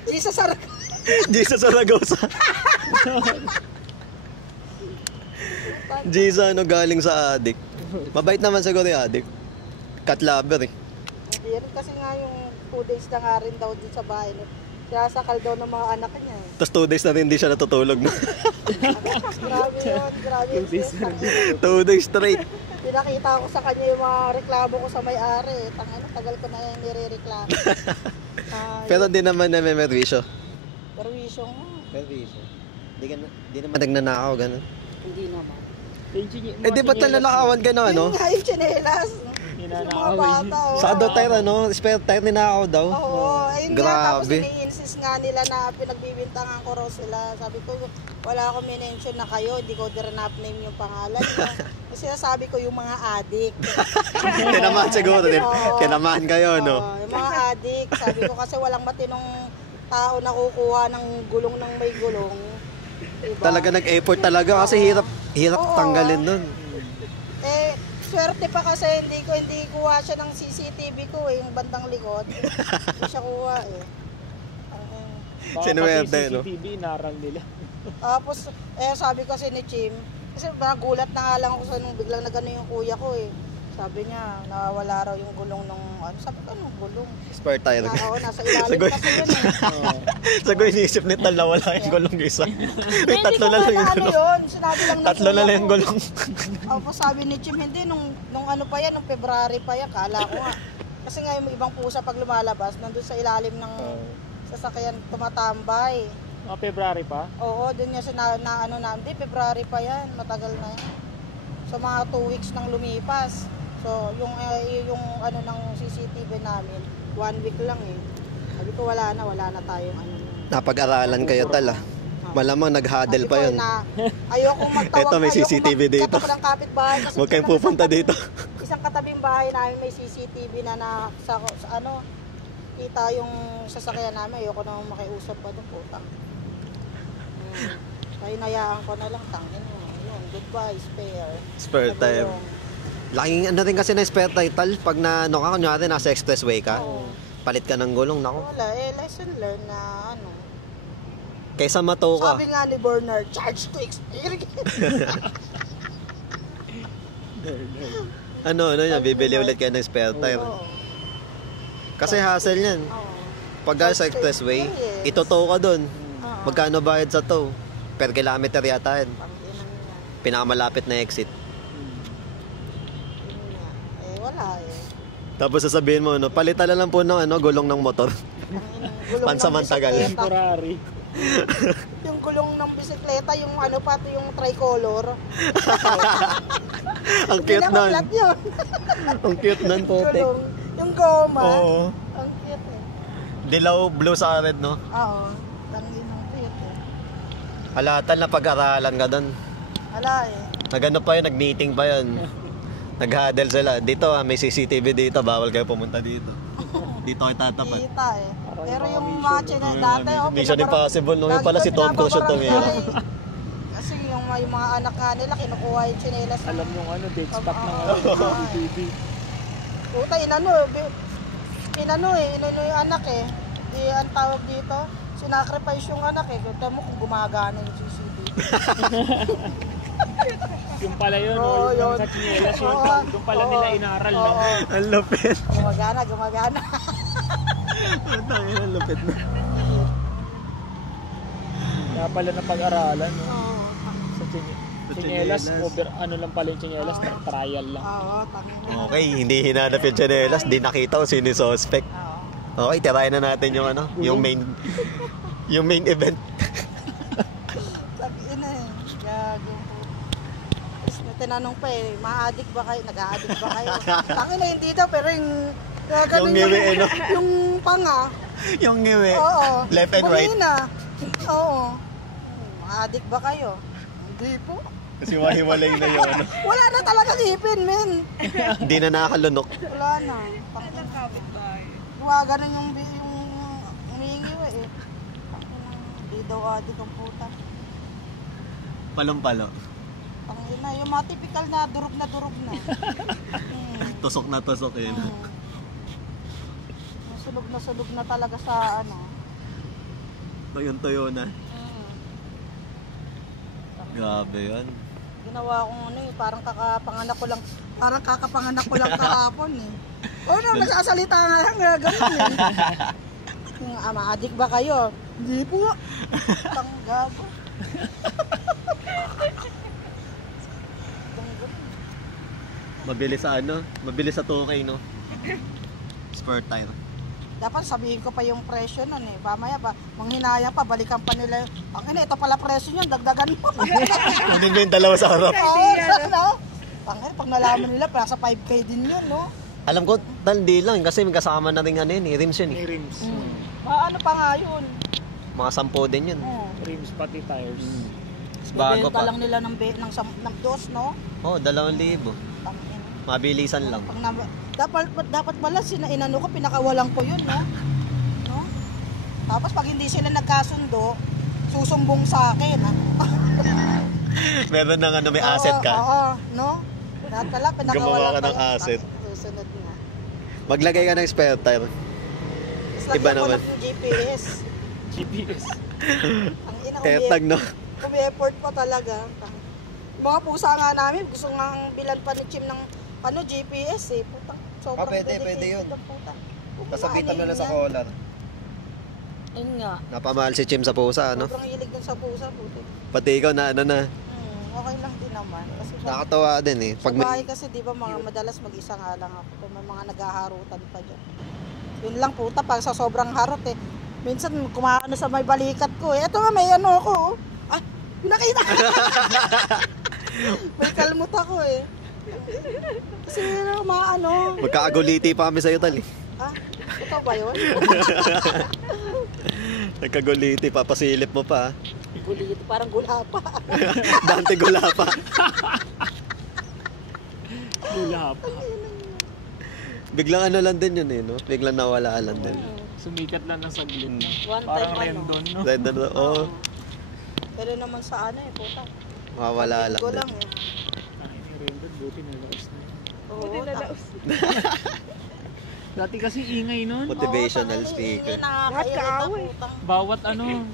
Gisa Sarag. Jisa Saragosa. Jisa, ano, galing sa adik. Mabait naman siguro yung adik. Cat lover eh. Hindi rin kasi nga yung 2 days na nga rin daw din sa bahay. Sinasakal daw ng mga anak niya eh. Tapos 2 days na rin hindi siya natutulog. No? Grabe yun, grabe yung siesta. 2 days straight. Pinakita ko sa kanya yung mga reklamo ko sa may-ari. Tangina, tagal ko na yung nire-reklamo. Pero di naman na may merwisyo. Perwisyo nga. Merwisyo? Di naman nagnanakaw, gano'n. Hindi naman. Eh di ba't nalalakawan ka na, ano? Yun nga yung tsinelas. Yung mga bata. Oh. Sa ano tire, ano? Spare tire ninakaw daw. Oo, ayun nga. Tapos Grabe. ini-insist nga nila na pinagbibintangan ko raw sila. Sabi ko, wala akong minention na kayo. Hindi ko rin name yung pangalan. Kasi sabi ko yung mga adik. Tinamaan siguro din. Oo. Tinamaan kayo, no? Oo, yung mga adik. Sabi ko kasi walang matinong tao na kukuha ng gulong ng may gulong. Diba? Talaga nag-effort talaga kasi hirap Oo. tanggalin nun. Eh, swerte pa kasi hindi kuha siya ng CCTV ko eh, yung bandang likod. Hindi siya kuha eh. Sinuwerte, no? CCTV, inaral nila. Tapos, sabi kasi ni Chim, kasi nagulat na nga lang ako sa nung biglang nagano yung kuya ko eh. Sabi niya, nawala raw yung gulong ng, sabi ko, anong gulong? Spare tire. Nasa ilalim kasi yun eh. Sago iniisip ni Tal na wala yung gulong isa. Hindi Tatlo ko na lang nga yung na ano gulong. yun, sinabi lang ng Tatlo na kuya lang yung ko. gulong. Tapos sabi ni Chim, hindi, nung ano pa yan, nung February pa yan, kala ko nga. Kasi nga yung ibang pusa pag lumalabas, nandun sa ilalim ng sasakyan tumatambay. Mga February pa? Oo, dun niya hindi, February pa yan, matagal na yan. So mga 2 weeks nang lumipas. So yung ano ng CCTV namin, 1 week lang eh. Sabi ko wala na tayong ano. Napag-aralan kayo, Tal, ah. Malamang nag-huddle Sabi pa ko yun. na ayoko magtawag. Ito, may CCTV dito. Katabi ng kapitbahay kasi Huwag kayong isang pupunta katabi- dito. Isang katabing bahay namin may CCTV na sa ano, kita yung sasakyan namin. Ayoko na makiusap pa doon, putang. Kaya nayaan ko na lang, tangin mo. Yun, goodbye, spare. Spare tire. Nagulong. Laking ano rin kasi na spare tire, pag na, ano ka, kunyari nasa expressway ka, Oo. palit ka ng gulong, nako. Wala, lesson learned na ano. Kaysa mato ka. Sabi nga ni Bernard, charge to experience. Ano yan, bibili ulit kayo ng spare tire. Oo. Kasi hassle yan. Oo. Pag sa expressway, itotow ka dun. Oo. Magkano bayad sa tow? Per kilometer yata yan. Panginoon niya. Pinakamalapit na exit. Yun nga. Wala eh. Tapos sasabihin mo, no, palitan na lang po ng gulong ng motor. Panginoon, gulong ng Pansamantagal. bisikleta. Temporary. Yung gulong ng bisikleta, yung ano pa, yung tricolor. Ang Hindi cute na nun. maplat yun. Ang cute nun, putik. Gulong. Yung goma. Oo. Ang cute eh. Dilaw, blue sa red, no? Oo. Tangin ng cute eh. Halatan na pag-aralan ka dun. Wala eh. Nagano pa yun, nag-meeting pa yun. Nag-huddle sila. Dito, may CCTV dito, bawal kayo pumunta dito. Dito kayo tatapat. Kita eh. Pero yung mga chine dati, Mission Impossible, no? Yung pala si Tom Cruise yung tumira. Kasi yung mga anak nga nila, kinukuha yung chinelas. Alam yung ano, date stop ng Oo. CCTV. Puta, inano yung anak eh. Di, ang tawag dito, sinacrifice yung anak eh. Kaya mo kung gumagana yung CCTV. Yung pala yun, Oo, yung yun. sa chinelas yun. Oo. Yung pala Oo. nila inaral, no? Oo. Ang lupit. Gumagana. Ang lupit na. Kaya pala na pag-aralan, no? Oo. Sa Sa chinelas, tsinelas. over, ano lang pala yung chinelas, trial lang. Oo, tangina. Okay, hindi hinanap yung chanelas. Di nakita ko sino yung suspect. Oo. Okay, tirahin na natin yung ano, yung main event. Sabi na eh. Gago po. Tapos may tinanong pa eh, ma-addict ba kayo? Nag-a-addict ba kayo? Tangina hindi daw, pero yung Yung ngiwi, ano? Yung panga. Yung ngiwi. Oo. Left and right. Bumina. Oo. Ma-addict ba kayo? Hindi po. Kasi mahiwalay na yung ano. Wala na talaga ipin, men. Hindi na nakakalunok. Wala na. Huwag ganun yung umiingiw eh. Hindi daw addict ang puta. Palong-palo. Tangina, yung mga typical na durog na. Tusok na tusok yun. Sunog na talaga sa ano. Tuyon-tuyo na. Grabe yan. Ginawa kong ano eh, parang kakapanganak ko lang kahapon eh. O no, nagsasalita nga lang, ganun eh. Yung ma-addict ba kayo? Hindi po. Tanggago. Mabilis sa ano? Mabilis sa tukay, no? Spare tire. Dapat sabihin ko pa yung presyo nun eh. Mamaya ba, manghinaya pa, balikan pa nila. Ang ina, ito pala presyo niyan, dagdagan mo. Kunin mo yung dalawa sa harap. Oo, no? Pag nalaman nila, nasa 5K din yun, no? Alam ko, hindi lang. Kasi may kasama na rin ano yun, rims yun May eh. rims. Ano pa nga yun? Mga 10 din yun. Rims pati tires. Bago Bibenta pa. lang nila ng dos, no? Oh, 2,000. Tangina. Mabilisan lang. Dapat pala inano ko, pinakawalan ko yun, no? No? Tapos pag hindi sila nagkasundo, susumbong sa akin, ha? Meron ng ano, may asset ka. Oo, no? Lahat pala, pinakawalan Gumawa ka ng ko yun. asset. Susunod nga. Maglagay ka ng spare tire. Tapos Iba lagyan ko naman. ng GPS. GPS. Ang ina, Etag, no? umi-effort pa talaga. Mga pusa nga namin, gusto nga bilan pa ni Chim ng GPS eh. Putang, sobrang pwede dedicated yun. ang puta. Kasabitan mo Ano na sa yun collar. yan? Yun nga. Napamahal si Chim sa pusa, ano? Sobrang hilig dun sa pusa, puti. Pati ikaw na ano na. Okay lang din naman. Kasi Nakakatawa din eh. Pag sa bahay may... kasi di ba madalas mag-isa nga lang ako. Kaya may mga naghaharutan pa dyan. Yun lang puta, pag sa sobrang harot eh. Minsan kumaano sa may balikat ko eh. Ito nga may ano ako oh. Ah, pinakita. May kalmot ako eh. Kasi mga ano. Magkaaguliti pa kami sa'yo, Tal eh. Ah, ito ba yun? Nagkaguliti, papasilip mo pa. Gulit, parang gula pa. Dante gula pa. Lula pa. Biglang ano lang din yun eh, no? Biglang nawala lang din. Sumikat lang ng saglit. One Parang time ano. Rendon, no? Red na, oh, Pero naman sa ano eh, puta. mawala lang Linggo din. lang eh. Ay, ni Rendon, buti nalaos na yun. Oo, Buti nalaos. Dati kasi ingay nun. Motivational speaker. Lahat kaaway.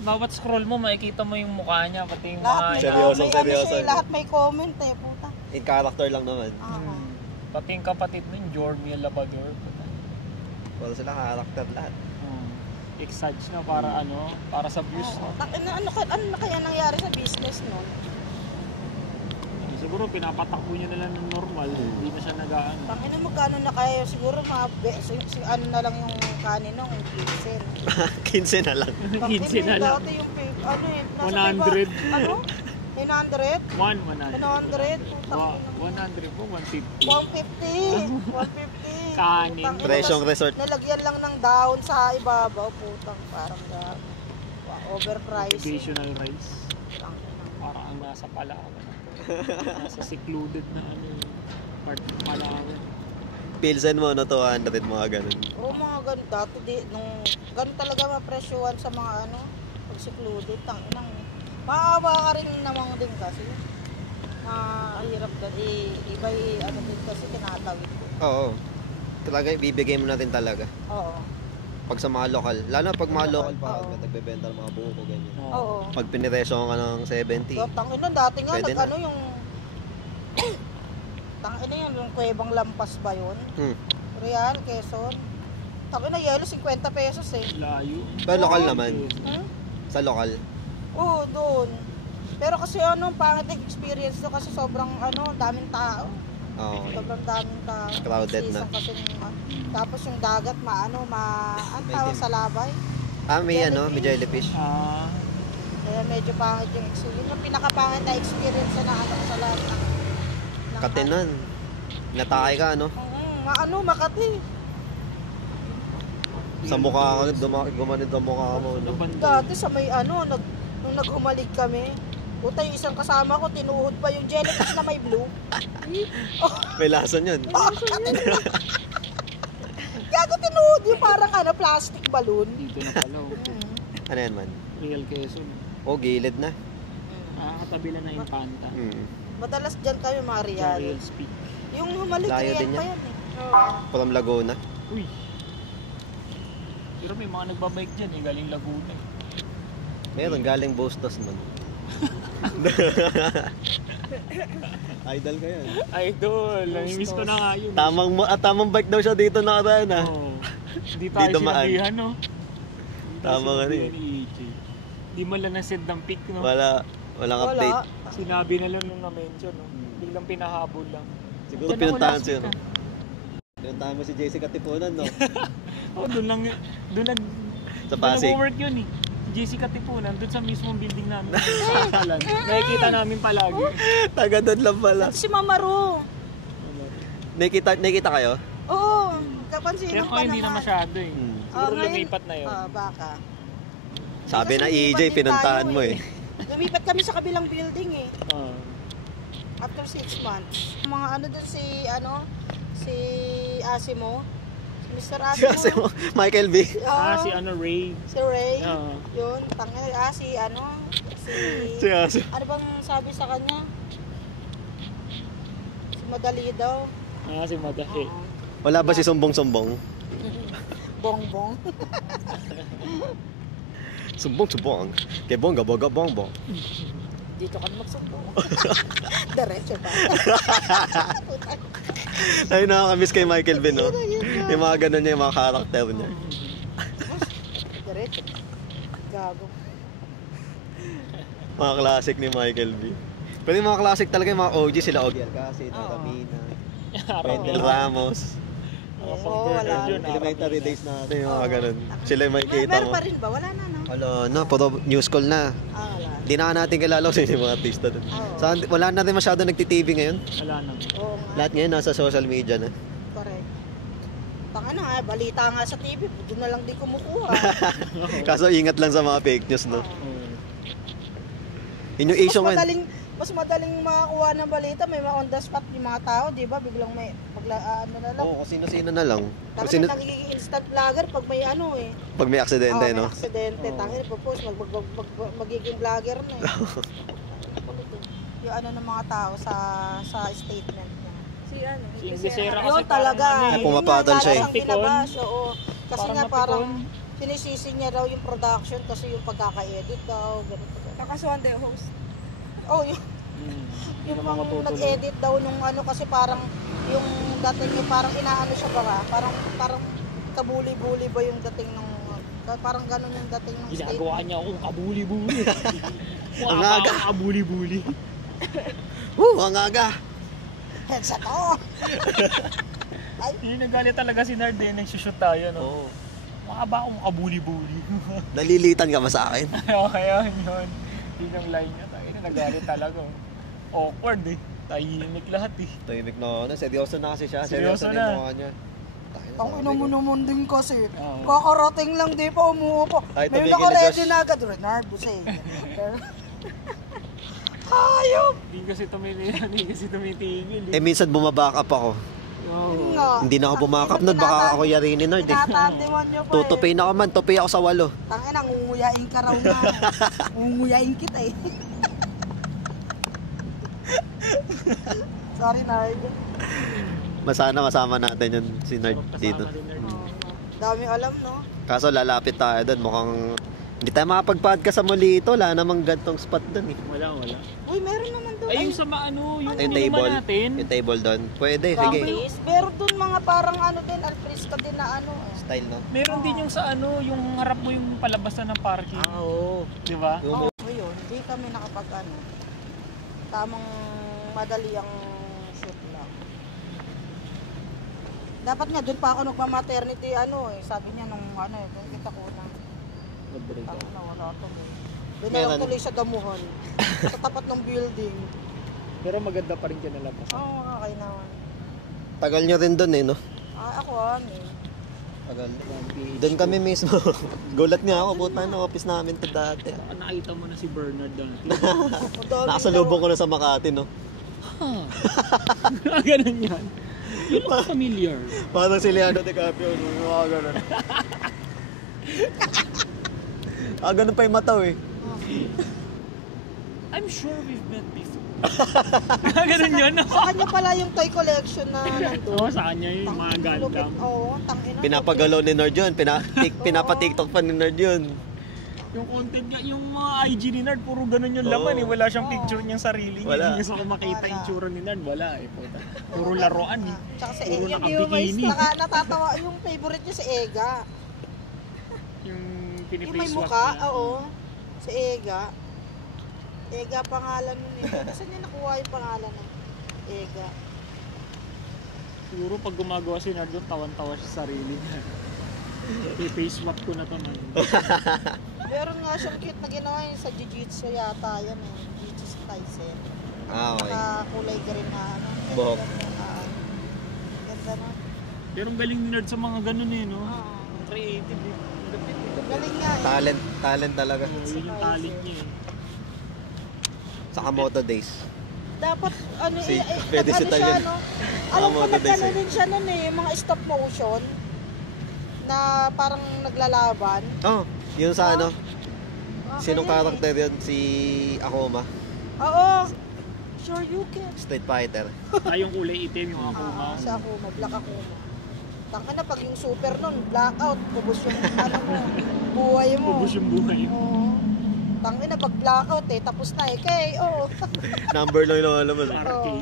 Bawat scroll mo, makikita mo yung mukha niya, pati yung Lahat may, mga... Seryoso, may seryoso. Ano siya, eh, lahat may comment eh, puta. In character lang naman. Pati yung kapatid nun, Jormiel Labador. Wala sila character lahat. Exage na para para sa views. Oo. No? Ano na kaya nangyari sa business nun? Siguro pinapatakbo niya na lang ng normal, hindi na siya nag-aano. Tangina magkano na kaya siguro ano na lang yung kanin nung 15. 15 na lang. 15 na lang. Dati yung ano eh, 100. Ano? 900? 100. 100? Putang 100 po, 150. 150. 150. Kanin. Putang ina, Presyong resort. Nalagyan lang ng down sa ibabaw, putang parang overpriced. Motivational rice. Tangina. Para ang nasa Palawan. Nasa secluded na part ng Palawan. Pilsen mo na 200 mga ganun. Oo, mga ganun. Dati, ganun talaga mapresyuhan sa mga pag secluded. Tanginang, maawa ka rin naman din kasi. Mahirap ka. Iba din kasi kinatawid ko. Oo. Talaga ibibigay mo natin talaga. Oo. Pag sa mga lokal. Lalo na pag mga lokal pa, Oo. nagbebenta ng mga buko, ganyan. Oo. Pag piniresyo ka ng 70. Tangin na, dati nga, Pwede na. ano yung... Tangin na yun, yung Kuwebang Lampas ba yun? Real, Quezon. Tangin na, yelo, 50 pesos eh. Layo. Pero lokal naman. Hmm? Sa lokal. Oo, doon. Pero kasi ano, pangit yung experience to kasi sobrang ano, daming tao. Oo. Sobrang daming tao. Crowded na. Season kasi tapos yung dagat, ang May tawag dim- sa labay. May ano, may jellyfish. Kaya medyo pangit yung experience. Yun yung pinakapangit na experience na ano sa lahat ng Katinan. Natake ka, ano? Makati. Sa mukha ka, gumanid ang mukha mo, no? Dati sa may nung naghumalig kami, puta yung isang kasama ko, tinuhod pa yung jellyfish na may blue. May lason yun. Gago tinuhod yung parang plastic balloon. Dito na pala. Ano yan man? Real Quezon. Gilid na. Katabi lang na yung Panta. Madalas dyan kami mga real. Real Speak. Yung humalig Layo real din pa yan. yan eh. From Laguna. Uy. Pero may mga nagbabike dyan galing Laguna Meron, galing Bustos man. Idol ka yan. Idol, namimiss ko na nga yun. Tamang bike daw siya dito nakaraan, ha? Hindi tayo dumaan. sinabihan, no? Tama nga rin. Hindi mo lang na-send ng pic, no? Walang update. Sinabi na lang nung na-mention, no? Biglang pinahabol lang. Siguro Doon ako pinuntahan last siya, week, no? Pinuntahan mo si Jessica Tipunan, no? Doon Sa Pasig. nag-work yun, eh. Jessica Tipunan, doon sa mismong building namin. Nakikita namin palagi. Taga doon lang pala. Si Mama Ru. Nakikita kayo? Oo. Kapansin Kaya mo ko pa hindi na naman. masyado, eh. Siguro ngayon- lumipat na yun. Baka. Sabi Kasi na lumipat EJ, din pinuntahan tayo, mo, eh. Lumipat kami sa kabilang building eh. Ah. After 6 months. Mga doon si Asimo. Si Mr. Asimo. Kasi mo, Michael B. Oo, Si Ray. si Ray. Ah. Yun, si Si Aso. ano bang sabi sa kanya? Si Madali daw. Si Madahe. Wala ba si Sumbong-Sumbong? Bongbong. Sumbong-Sumbong. Kay Bongga-Bongga Bongbong. Dito ka na magsumbong. Diretso pa. Ay, nakakamiss kay Michael B, no? Yung mga ganun niya, yung mga karakter niya. Diretso. Gago. Mga classic ni Michael B. Pero yung mga classic talaga, yung mga OG sila. OG Alcacid, Aramina, Wendell Ramos. Oo, wala. Elementary days natin, yung mga ganun. Sila yung makikita Meron mo. pa rin ba? Wala na, no? Wala na, puro news call na. Wala. Hindi na nga natin kilala kung sino yung mga artista doon. Wala na rin masyado nagti-TV ngayon. Wala na. Oo nga. Lahat ngayon nasa social media na. Correct. Balita nga sa TV, doon na lang din kumukuha. Kaso ingat lang sa mga fake news, no? Yun yung Mas issue ngayon. mas madaling makakuha ng balita, may mga on the spot yung mga tao, di ba? Biglang may, ano na lang. Oo, kung sino-sino na lang. Kung Tapos sino, nagiging instant vlogger pag may pag may aksidente, may no? aksidente, tangin, ipopost, magiging vlogger na eh. Kulit eh. Yung ng mga tao sa statement niya. Si Inglesera Yun kasi talaga. Ay, pumapatol siya eh. Ang binabash, oo. Kasi Parang nga napikon. parang sinisisi niya raw yung production kasi yung pagkaka-edit daw, ganito. Nakasuhan din host. Oh, yung mga nag-edit daw nung kasi parang yung dating yung parang inaano siya ba? Parang kabuli-buli ba yung dating ng parang ganun yung dating ng Ginagawa niya akong kabuli-buli. Ang aga. Kabuli-buli. Ang aga! Headset to! Hindi nagalit talaga si Nard eh. Nagsushoot tayo, no? Oo. Mukha ba akong kabuli-buli? Nalilitan ka ba sa akin? Kaya yun. Yun yung line niya. Nagalit talaga. Awkward eh. Tahimik lahat eh. Tahimik na seryoso na kasi siya. Seryoso Seryoso na na. yung mukha niya. Ang ina mo naman din kasi. Oo. Kakarating lang, di pa umuupo. Ay, May tumigil na, naka-ready Josh. na agad. Renard Busay. Hayop! Hindi kasi tumitigil eh. Minsan bumaback up ako. Oo. Hindi na ako bumakap nun, baka ako yari ni Nord eh. Tinatantiman nyo pa Tutupay na ako man, tupay ako sa 8. Tangina, ngunguyain ka raw na. Ngunguyain kita eh. Sorry, Nard. Masana masama natin yun si Nord Kasama dito. din Nard. Dami alam, no? Kaso lalapit tayo doon. Mukhang hindi tayo makapag-podcast sa Molito. Wala namang gantong spot doon eh. Wala. Uy, meron naman doon. Ay, yung sa yung Yung inuman table. natin. Yung table doon. Pwede, sige. Promise. Meron doon mga parang ano din, alfresco din na ano. Style, no? Meron din yung sa yung harap mo yung palabasan ng parking. Oo. Di ba? Oo, yun. Hindi kami nakapag ano. Tamang madali ang shoot lang. Dapat nga doon pa ako nagma-maternity sabi niya nung kita ko na. Wala to eh. Doon na lang tuloy sa damuhan. Sa tapat ng building. Pero maganda pa rin kinalabas. Oo, okay naman. Tagal nyo rin doon eh, no? Ako Tagal. Doon kami mismo. Gulat nga ako. Puta na office namin to dati. Nakita mo na si Bernard doon. Nakasalubong ko na sa Makati, no? Ganun yan. You look familiar. Parang si Leonardo DiCaprio, no? Mga ganun. Ganun pa yung mataw eh. I'm sure we've met before. Ganun yun. Sa kanya pala yung toy collection na nandun. Oo, sa kanya yung mga Gundam. Oo, tangina. Pinapagalaw ni Nerd yun. Pinapa-TikTok pa ni Nerd yun. Yung content niya, yung mga IG ni Nerd, puro ganun yung laman eh. Wala siyang picture niyang sarili niya. Wala. Hindi niya sa makita yung tsura ni Nerd. Wala eh. Puta. Puro laruan eh. Tsaka si Puro Ega. nakabikini. Natatawa yung favorite niya si Ega. Yung Yung may piniface wash muka, niya. oo. Si Ega. Ega pangalan nun eh. Saan niya nakuha yung pangalan ng Ega? Siguro pag gumagawa si Nerd, tawan-tawa siya sa sarili niya. I-face swap ko na to man. Meron nga siyang cute na ginawa yun sa Jiu-Jitsu yata yan eh. Jiu-Jitsu Tyson. Okay. Nakakulay green na ano. Buhok. Ganda na. Pero ang galing ni Nerd sa mga ganun eh, no? Oo. Creative eh. Lapit eh. Galing nga eh. Talent talaga. Oo, yun yung talent niya eh. Saka Moto Days. Dapat Pwede si siya, Talyon. no? Alam ko Moto Days nagkano eh. din siya nun eh, yung mga stop motion na parang naglalaban. Oh, yun sa ano? Okay Sinong yun karakter yun? Si Akuma. Oo. Sure you can. Street Fighter. Yung kulay itim, yung Akuma. Sa Akuma, black Akuma. Tangka na pag yung super nun, blackout, ubos yung buhay mo. Ubus yung buhay mo. Oo. Tangka na pag blackout tapos na KO. Number lang yung alam mo. Arcade.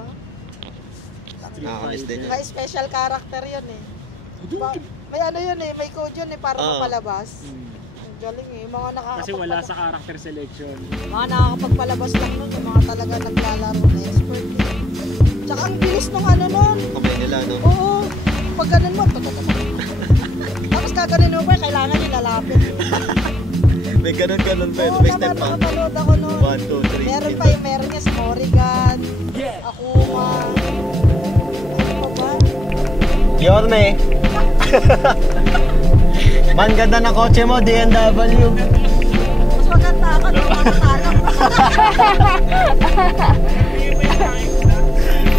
Nakakamiss din yun. May special character yun eh. May ano yun eh, may code yun eh para mapalabas. Ang galing eh, mga Kasi wala sa character selection. Mga nakakapagpalabas lang nun, yung mga talaga naglalaro na expert eh. Tsaka ang bilis nung ano nun. Kamay nila, no? Oo, pag ganun mo, tapos kaganin mo ba, kailangan yung lalapit. May ganun-ganun pa yun. Oo May step naman, pa. nakapanood ako nun. 1, 2, 3. Meron pa yung meron niya sa Morrigan, Akuma. Ano pa ba? Yorme. Man, ganda na kotse mo, DNW. Mas maganda ako nung makakalam.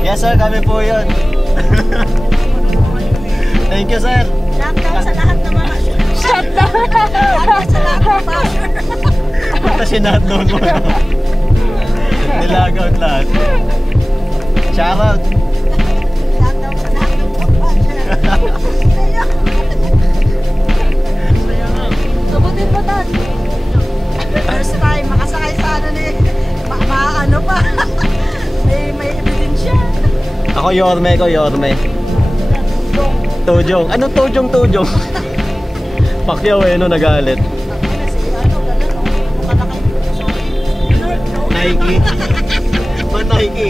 Yes sir, kami po yun. Thank you sir. Shutdown sa lahat ng mga... Shutdown! Shutdown sa lahat ng basher. Punta sinatnoon mo. Nilagout lahat. Shoutout. Shutdown sa lahat ng mga basher. Subutin mo tan. First time, makasakay sa ano ni... Ano pa? may ebidensya. Ako Yorme ko, Yorme. Tojong. Anong Tojong? Pacquiao no, nagalit. Nike. Nike.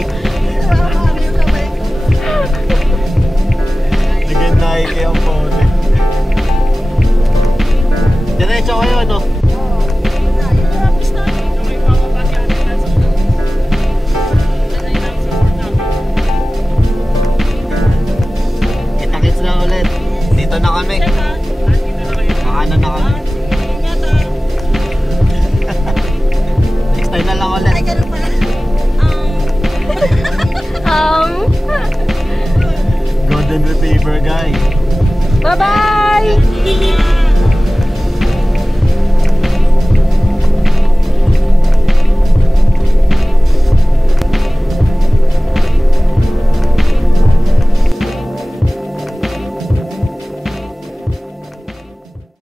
Naging Nike ang phone. Diretso kayo, no? Kita-kits na ulit. Dito na kami. Makanan na kami. Next time na lang ulit. Ay, ganun pala. Golden Retriever guy. Bye-bye!